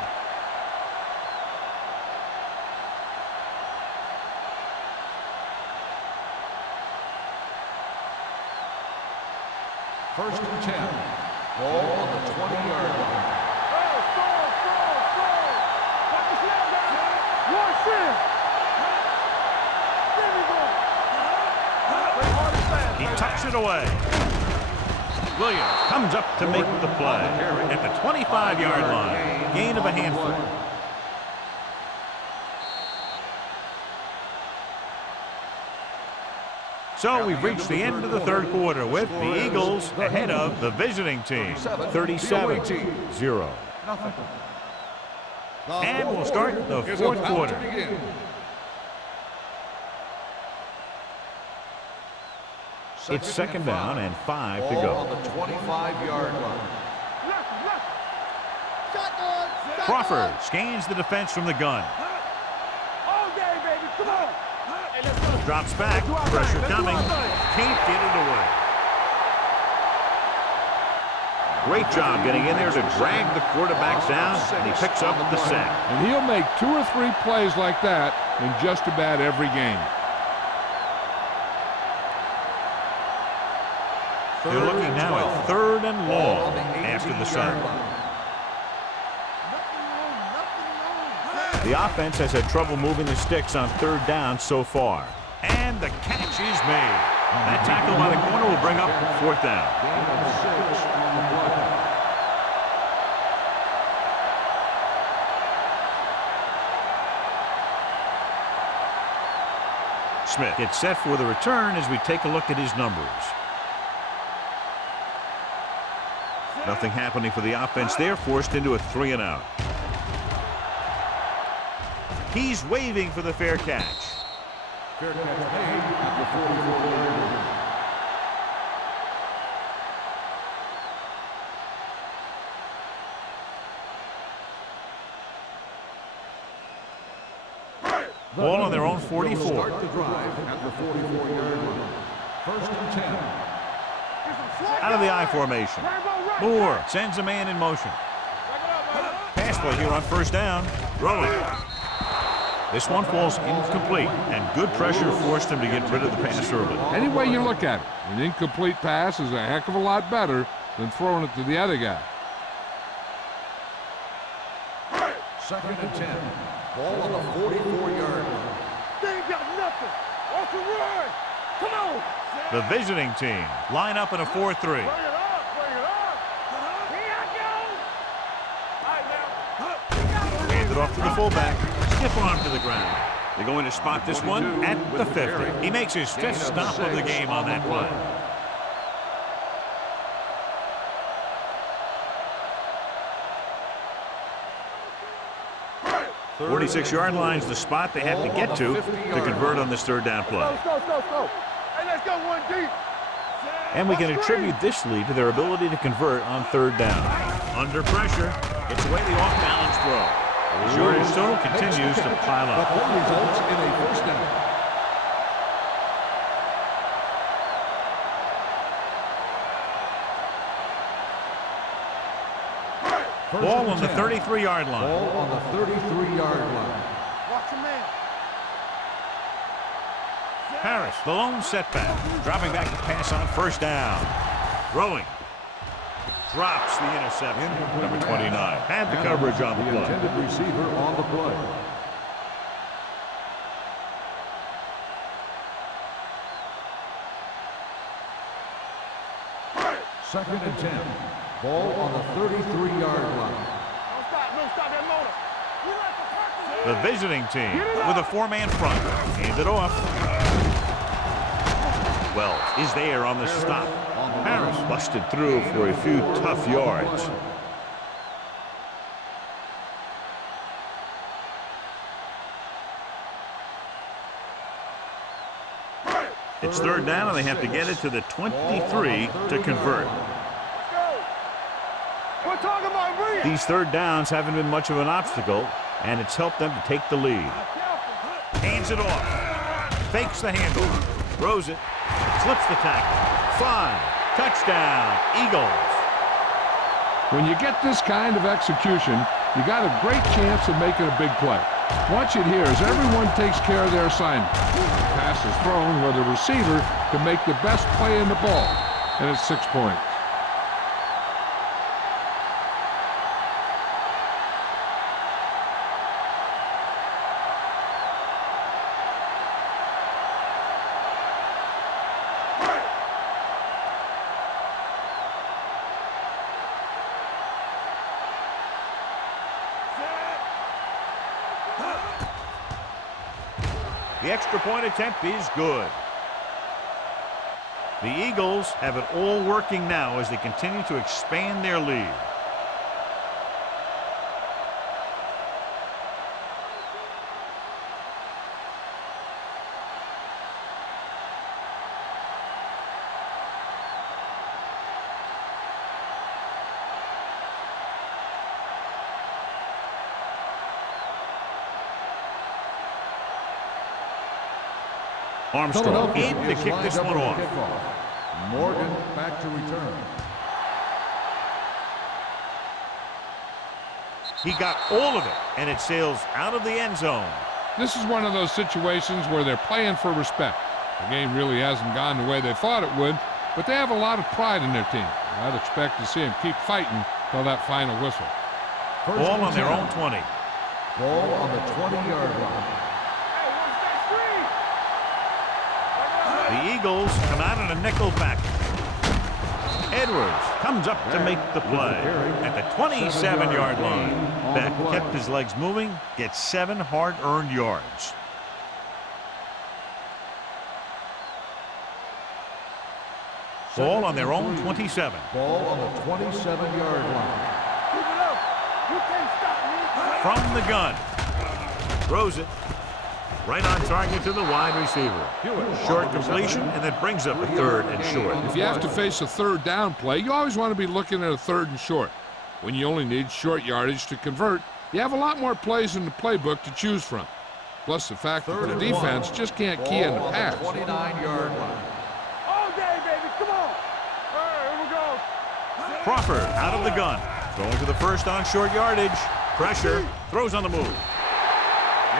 First and 10. Ball on the 20-yard line. He tucks it away. Williams comes up to make the play at the 25-yard line. Gain of a handful. So we've reached the end of the third quarter with the Eagles ahead of the visiting team, 37-0. And we'll start the fourth quarter. It's second down and 5 to go. On the 25-yard line. Crawford scans the defense from the gun. All day, baby. Come on. Drops back. Pressure coming. Can't get it away. Great job getting in there to drag the quarterback down, and he picks up the sack. And he'll make 2 or 3 plays like that in just about every game. They're looking now at 3rd and long after the sack. The offense has had trouble moving the sticks on 3rd down so far. And the catch is made. That tackle by the corner will bring up 4th down. Smith gets set for the return as we take a look at his numbers. Nothing happening for the offense there, forced into a 3 and out. He's waving for the fair catch. Fair catch made at the 44-yard line. Ball on their own 44. Start the drive at the 44-yard line. First and 10. Out of the I formation. Moore sends a man in motion. Pass play here on 1st down. Throwing. This one falls incomplete, and good pressure forced him to get rid of the pass early. Any way you look at it, an incomplete pass is a heck of a lot better than throwing it to the other guy. Second and 10. Ball on the 44-yard line. They ain't got nothing. Off the run. Come on. The visiting team line up in a 4-3. Bring it up. Bring it up. Here I go. All right, now. Hand it off to the fullback. Stiff arm to the ground. They're going to spot this one at the 50. He makes his 5th stop of the game on that play. Third 46-yard line's the spot they have to get to convert on this 3rd down play. Let's go. Hey, let's go one deep. And we can attribute this lead to their ability to convert on 3rd down. Under pressure, gets away the off-balance throw. The yardage total continues to pile The up. play results in a first down. Ball on the 33-yard line. Ball on the 33-yard line. Watch your man. Harris, the lone setback. Dropping back to pass on 1st down. Throwing. Drops the interception. Number 29. Had the coverage on the The play. intended receiver on the play. Second and 10. Ball on the 33-yard line. Don't stop that motor. You like the The visiting team with a 4-man front. Hand it off. Wells is there on the stop. Harris busted through for a few tough yards. It's 3rd down, and they have to get it to the 23 to convert. We're talking about real. These 3rd downs haven't been much of an obstacle And it's helped them to take the lead. Hands it off. Fakes the handle. Throws it. Slips the tackle. 5. Touchdown, Eagles. When you get this kind of execution, you got a great chance of making a big play. Watch it here as everyone takes care of their assignment. The pass is thrown where the receiver can make the best play in the ball, and it's 6 points. The extra point attempt is good. The Eagles have it all working now as they continue to expand their lead. Armstrong in to kick this one off. Morgan back to return. He got all of it, and it sails out of the end zone. This is one of those situations where they're playing for respect. The game really hasn't gone the way they thought it would, but they have a lot of pride in their team. I'd expect to see them keep fighting till that final whistle. Ball on their own 20. Ball on the 20-yard line. The Eagles come out in a nickel package. Edwards comes up to make the play at the 27-yard line. Beck kept his legs moving, gets 7 hard-earned yards. Ball on their own 27. Ball on the 27-yard line. From the gun. Throws it. Right on target to the wide receiver. Short completion, and that brings up a 3rd and short. If you have to face a 3rd down play, you always want to be looking at a 3rd and short. When you only need short yardage to convert, you have a lot more plays in the playbook to choose from. Plus the fact that the defense just can't key in the pass. 29-yard line. All day, baby, come on. All right, here we go. Crawford out of the gun. Going to the first on short yardage. Pressure. Throws on the move.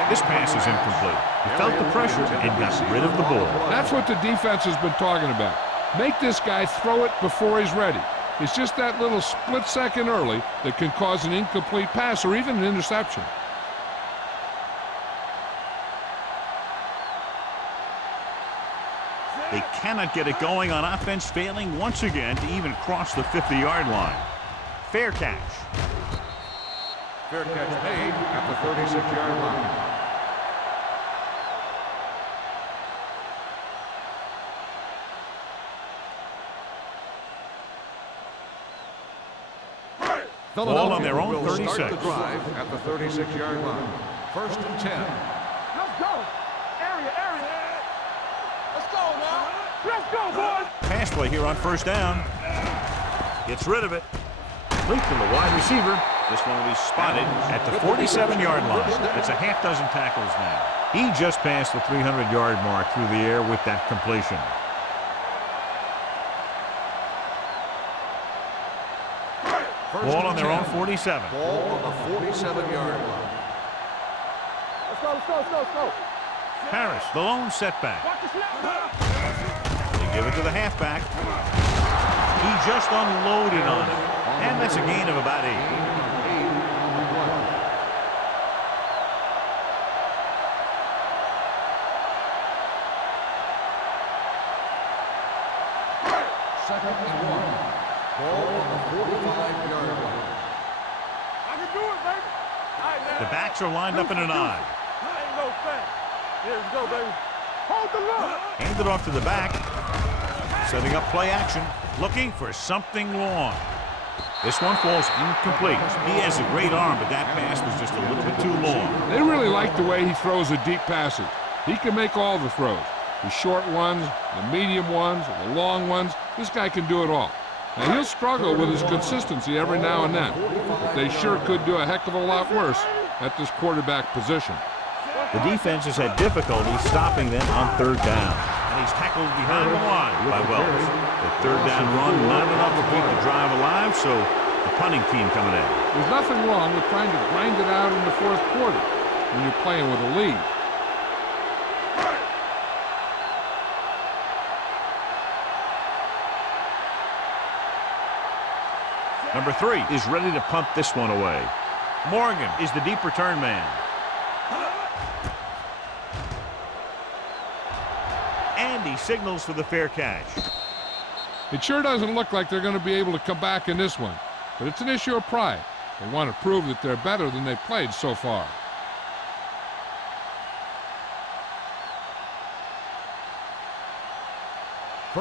This pass is incomplete. He felt the pressure and got rid of the ball. That's what the defense has been talking about. Make this guy throw it before he's ready. It's just that little split second early that can cause an incomplete pass or even an interception. They cannot get it going on offense, failing once again to even cross the 50-yard line. Fair catch. Fair catch made at the 36-yard line. Ball on their own 36. Start the drive at the 36-yard line. 1st and 10. Let's go. Area. Let's go now. Let's go, boys. Pass play here on 1st down. Gets rid of it. Complete to the wide receiver. This one will be spotted at the 47-yard line. It's a half dozen tackles now. He just passed the 300-yard mark through the air with that completion. Ball on their own 47. Ball on the 47-yard line. Let's go. Harris, the lone setback. Watch the snap. They give it to the halfback. He just unloaded on it. And that's a gain of about 8. Second and 1. Ball on the 45-yard line. I can do it, baby. The backs are lined up in an I. Ain't no thing. Here we go, baby. Hold the look. Hand it off to the back. Setting up play action. Looking for something long. This one falls incomplete. He has a great arm, but that pass was just a little bit too long. They really like the way he throws the deep passes. He can make all the throws. The short ones, the medium ones, the long ones. This guy can do it all. Now, he'll struggle with his consistency every now and then, but they sure could do a heck of a lot worse at this quarterback position. The defense has had difficulty stopping them on third down. And he's tackled behind the line by Wells. The third down run, not enough to keep the drive alive, so the punting team coming in. There's nothing wrong with trying to grind it out in the fourth quarter when you're playing with a lead. Number 3 is ready to punt this one away. Morgan is the deep return man. And he signals for the fair catch. It sure doesn't look like they're going to be able to come back in this one, but it's an issue of pride. They want to prove that they're better than they've played so far.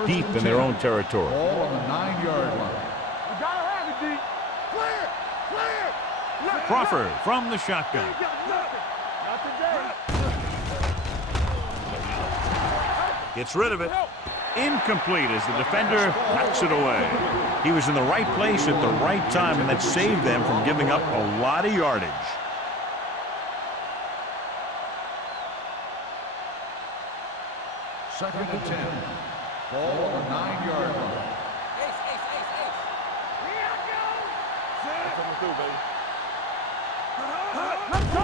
Deep in their own territory. Ball on the 9-yard line. You gotta have it, D. Clear! Clear! Crawford from the shotgun. You got nothing. Not today. Gets rid of it. Incomplete as the defender knocks it away. He was in the right place at the right time, and that saved them from giving up a lot of yardage. Second and 10. Ball on the 9-yard line.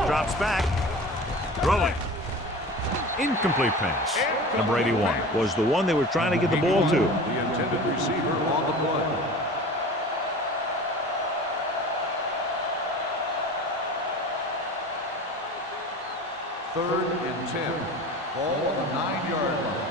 Drops back. Throwing. Incomplete pass. Number 81 was the one they were trying to get the ball to. The intended receiver on the play. Third and 10. Ball on the 9-yard line.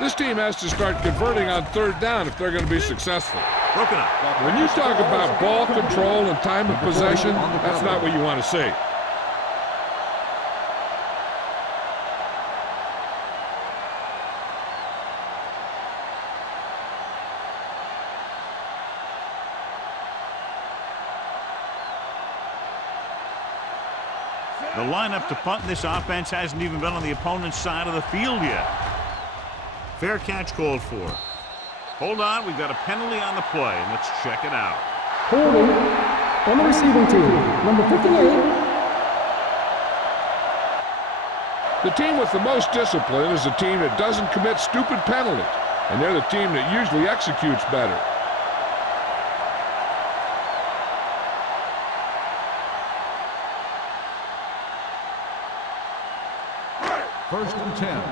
This team has to start converting on third down if they're going to be successful. Broken up. When you talk about ball control and time of possession, that's not what you want to see. The lineup to punt in this offense hasn't even been on the opponent's side of the field yet. Fair catch called for. Hold on, we've got a penalty on the play. Let's check it out. Holding on the receiving team, number 58. The team with the most discipline is the team that doesn't commit stupid penalties, and they're the team that usually executes better. First and 10.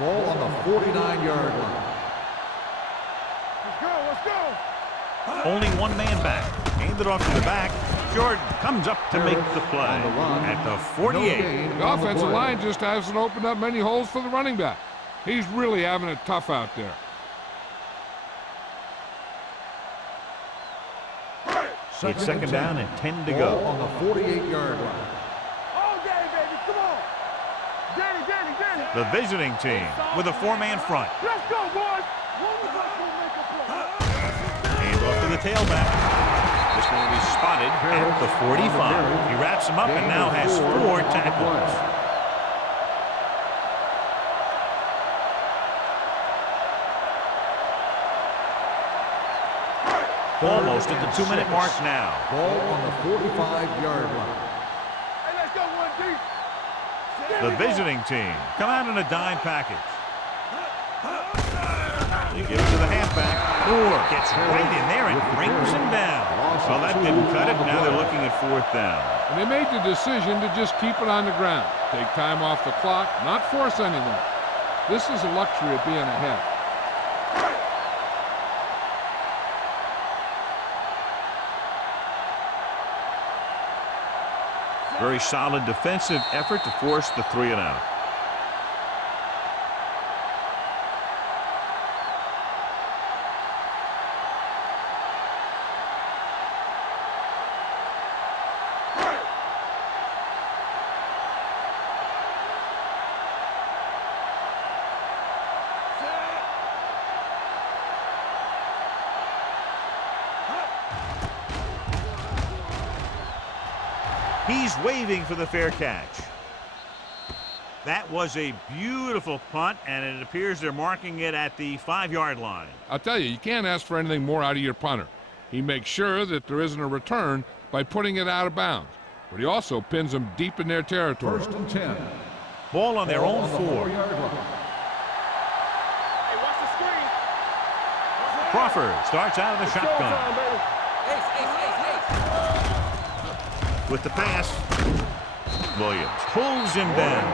Ball on the 49-yard line. Let's go, let's go. Only one man back. Handed off to the back. Jordan comes up to make the play at the 48. The offensive line just hasn't opened up many holes for the running back. He's really having it tough out there. It's second down and 10 to Ball go. on the 48-yard line. All day, baby, come on. Danny. The visiting team with a 4-man front. Let's go, boys. One of us will make a play. Hand off to the tailback. This one will be spotted at the 45. He wraps him up and now has 4 tackles. Almost at the 2-minute mark now. Ball on the 45-yard line. Hey, let's go, 1 deep. The visiting team come out in a dime package. They give it to the halfback. Moore gets right in there and brings him down. Well, that didn't cut it. Now they're looking at 4th down. And they made the decision to just keep it on the ground. Take time off the clock, not force anything. This is a luxury of being ahead. Very solid defensive effort to force the 3-and-out. He's waving for the fair catch. That was a beautiful punt, and it appears they're marking it at the 5-yard line. I'll tell you, you can't ask for anything more out of your punter. He makes sure that there isn't a return by putting it out of bounds, but he also pins them deep in their territory. 1st and 10. Ball on their own 4. 4-yard line. Hey, watch the screen. Crawford starts out of the shotgun. With the pass, Williams pulls him down.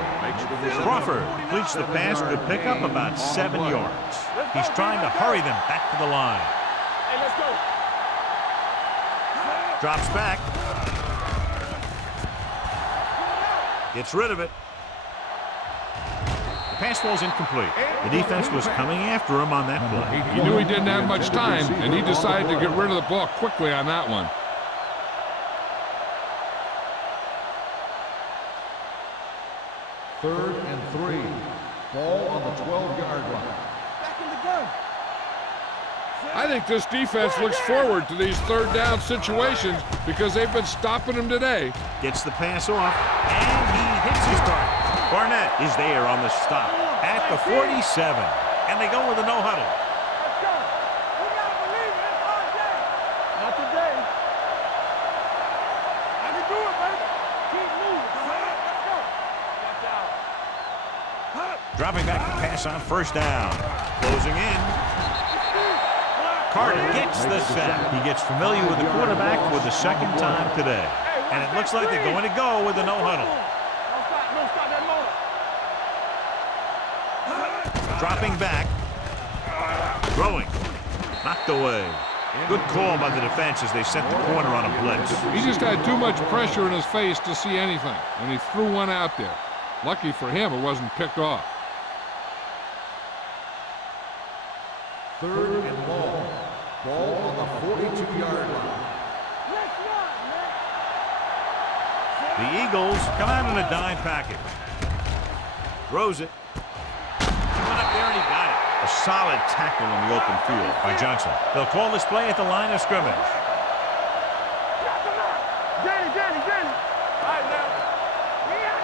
Crawford completes the pass, could pick up about 7 yards. He's trying to hurry them back to the line. Hey, let's go. Drops back. Gets rid of it. The pass falls incomplete. The defense was coming after him on that play. He knew he didn't have much time, and he decided to get rid of the ball quickly on that one. 3rd and 3. Ball on the 12-yard line. Back in the gun. I think this defense looks forward to these 3rd down situations because they've been stopping them today. Gets the pass off, and he hits his target. Barnett is there on the stop at the 47, and they go with a no-huddle. Let's go. We gotta believe it. It's our day. Not today. I can do it, baby. Keep moving. Let's go. Watch out. Dropping back to pass on 1st down. Closing in. Carter gets the sack. He gets familiar with the quarterback for the 2nd time today. And it looks like they're going to go with a no-huddle. No stop that motor. Dropping back. Throwing. Knocked away. Good call by the defense as they sent the corner on a blitz. He just had too much pressure in his face to see anything, and he threw one out there. Lucky for him, it wasn't picked off. 3rd and long. Ball on the 42-yard line. Let's run, man. The Eagles come out in a dime package. Throws it. He went up there and he got it. A solid tackle in the open field by Johnson. They'll call this play at the line of scrimmage. Danny. All right, now. Here I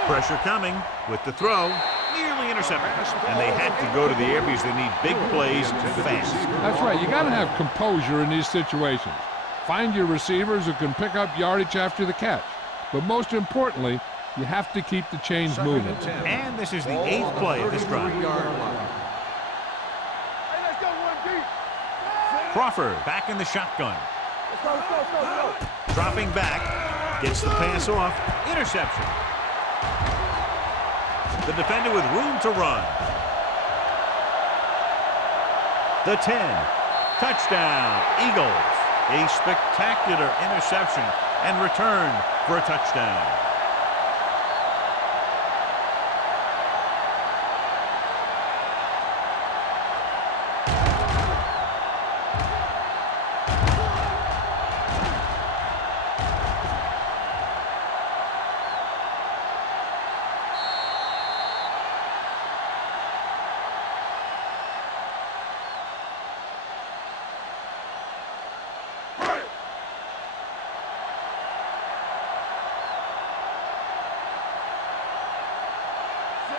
go. Pressure coming with the throw. Nearly intercepted. And they had to go to the air because they need big plays fast. That's right. You got to have composure in these situations. Find your receivers who can pick up yardage after the catch. But most importantly, you have to keep the chains moving. And this is the 8th play of this drive. Hey, let's go, 1 deep. Crawford back in the shotgun. Let's go. Dropping back. Gets the pass off. Interception. The defender with room to run. The 10. Touchdown, Eagles. A spectacular interception and return for a touchdown.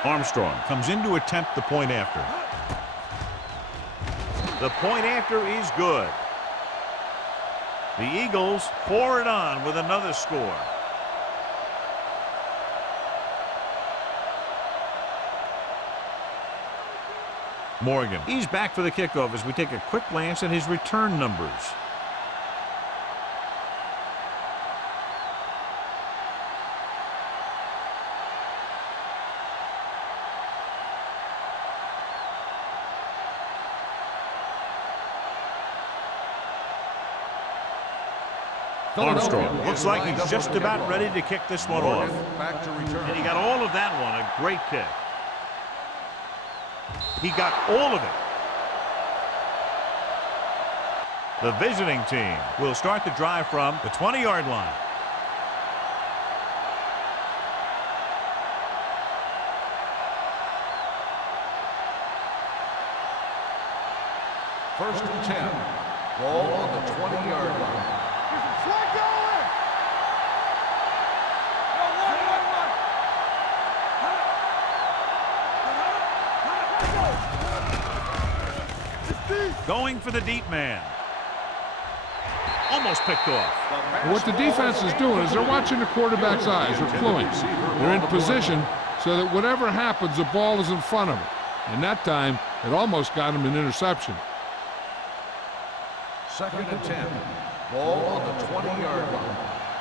Armstrong comes in to attempt the point after. The point after is good. The Eagles pour it on with another score. Morgan, he's back for the kickoff as we take a quick glance at his return numbers. Armstrong looks like he's just about ready to kick this one off. Back to return. And he got all of that one, a great kick. He got all of it. The visiting team will start the drive from the 20-yard line. First and 10. Ball on the 20-yard line. Swag going! Go, run! Going for the deep man. Almost picked off. And what the defense is doing is they're watching the quarterback's eyes. They're cluing. They're in position so that whatever happens, the ball is in front of them. And that time, it almost got him an interception. 2nd and 10. Ball on the 20-yard line.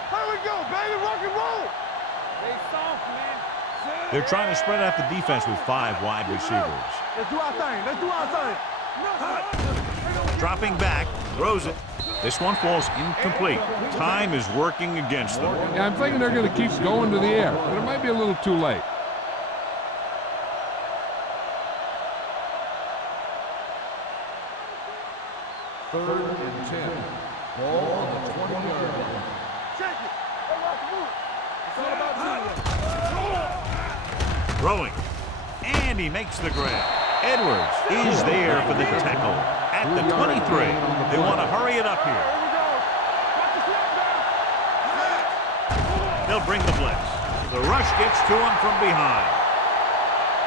Here we go, baby. Rock and roll. Stay soft, man. They're trying to spread out the defense with 5 wide receivers. Let's do our thing. Let's do our thing. Dropping back, throws it. This one falls incomplete. Time is working against them. Yeah, I'm thinking they're going to keep going to the air, but it might be a little too late. Third and 10. Ball on the 20-yard line. Check it. It's all about teamwork. Throwing. And he makes the grab. Edwards is there for the tackle. At the 23. They want to hurry it up here. They'll bring the blitz. The rush gets to him from behind.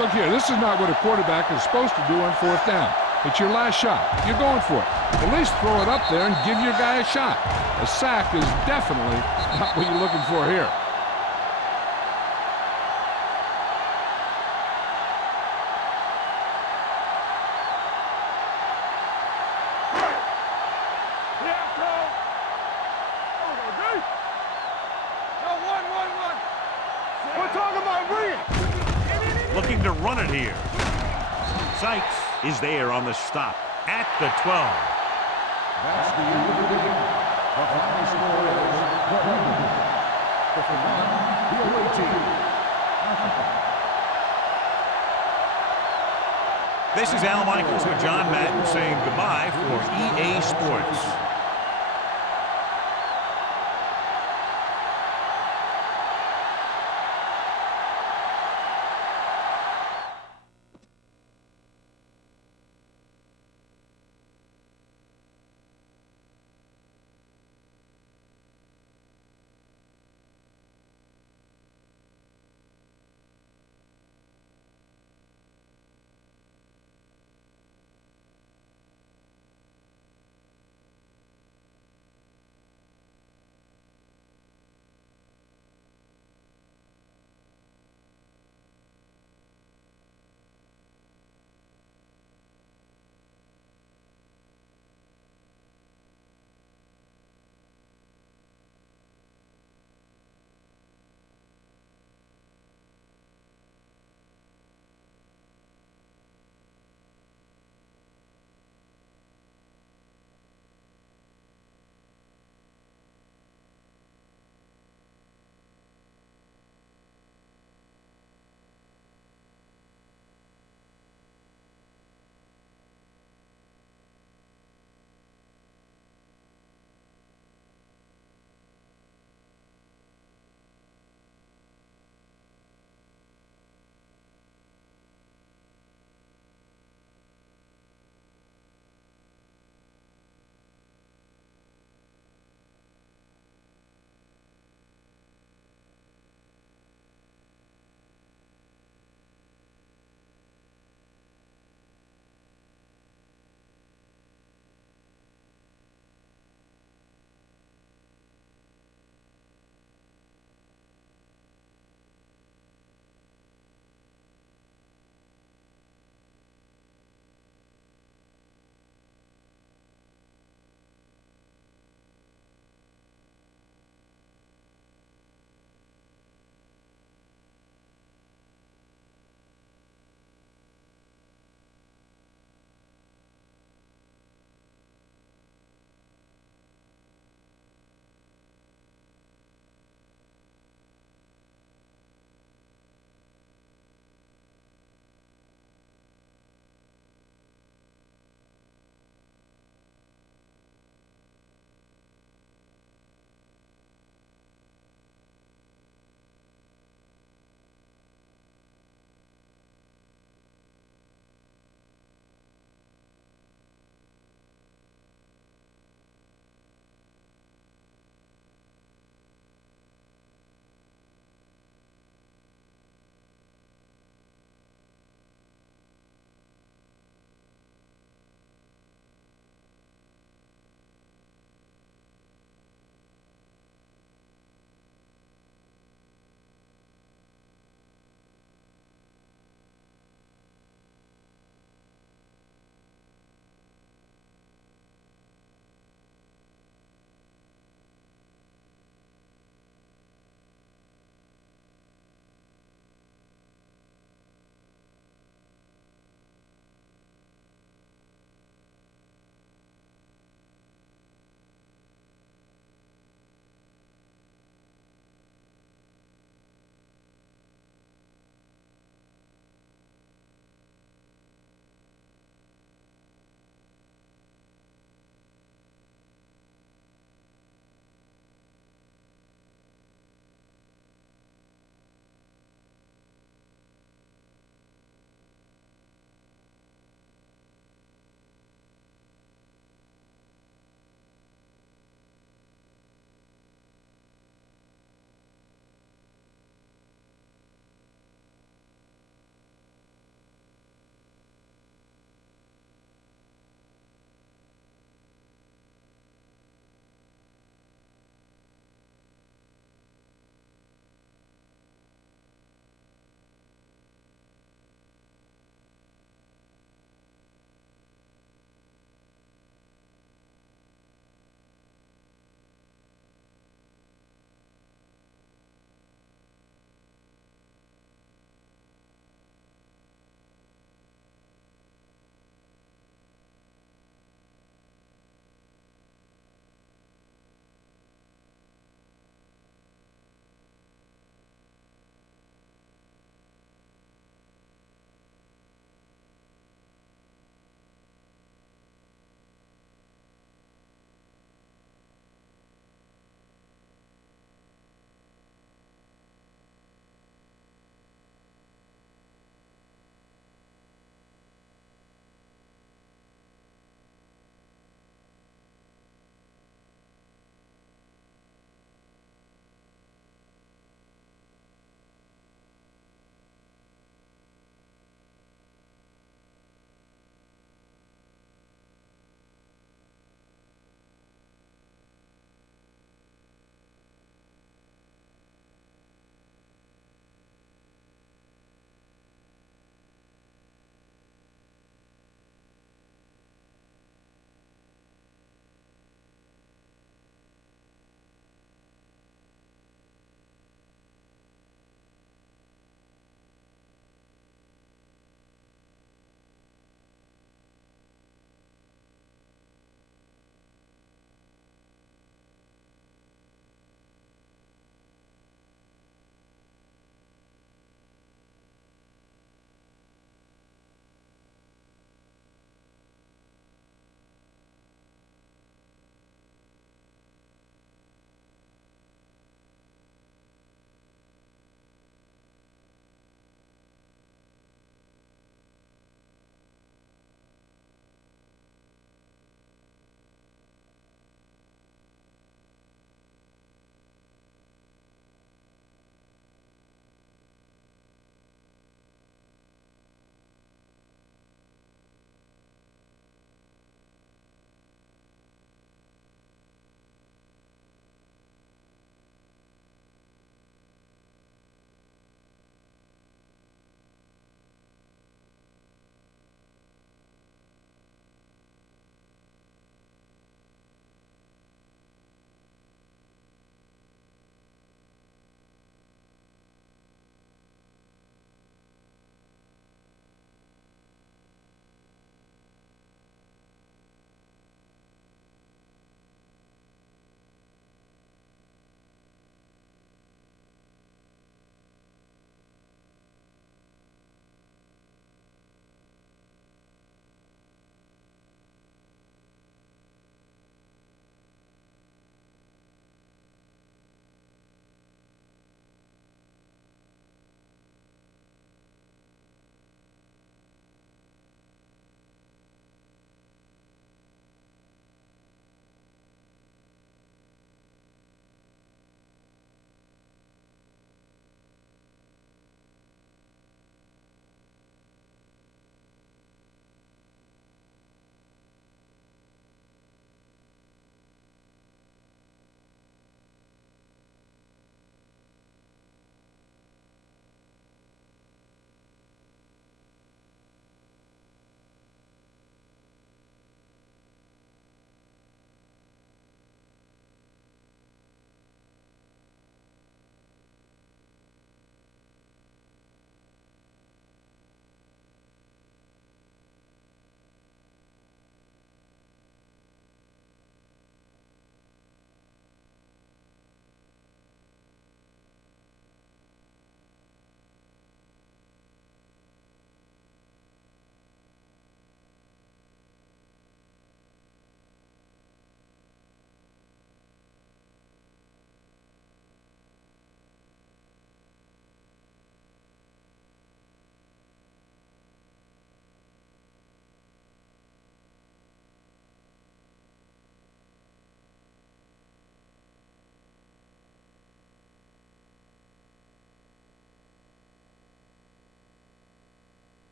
Look here, this is not what a quarterback is supposed to do on 4th down. It's your last shot. You're going for it. At least throw it up there and give your guy a shot. A sack is definitely not what you're looking for here. We're talking about bringing. Looking to run it here. Sykes is there on the stop at the 12. That's the end of the game. The final score is 51, the away team. This is Al Michaels with John Madden saying goodbye for EA Sports.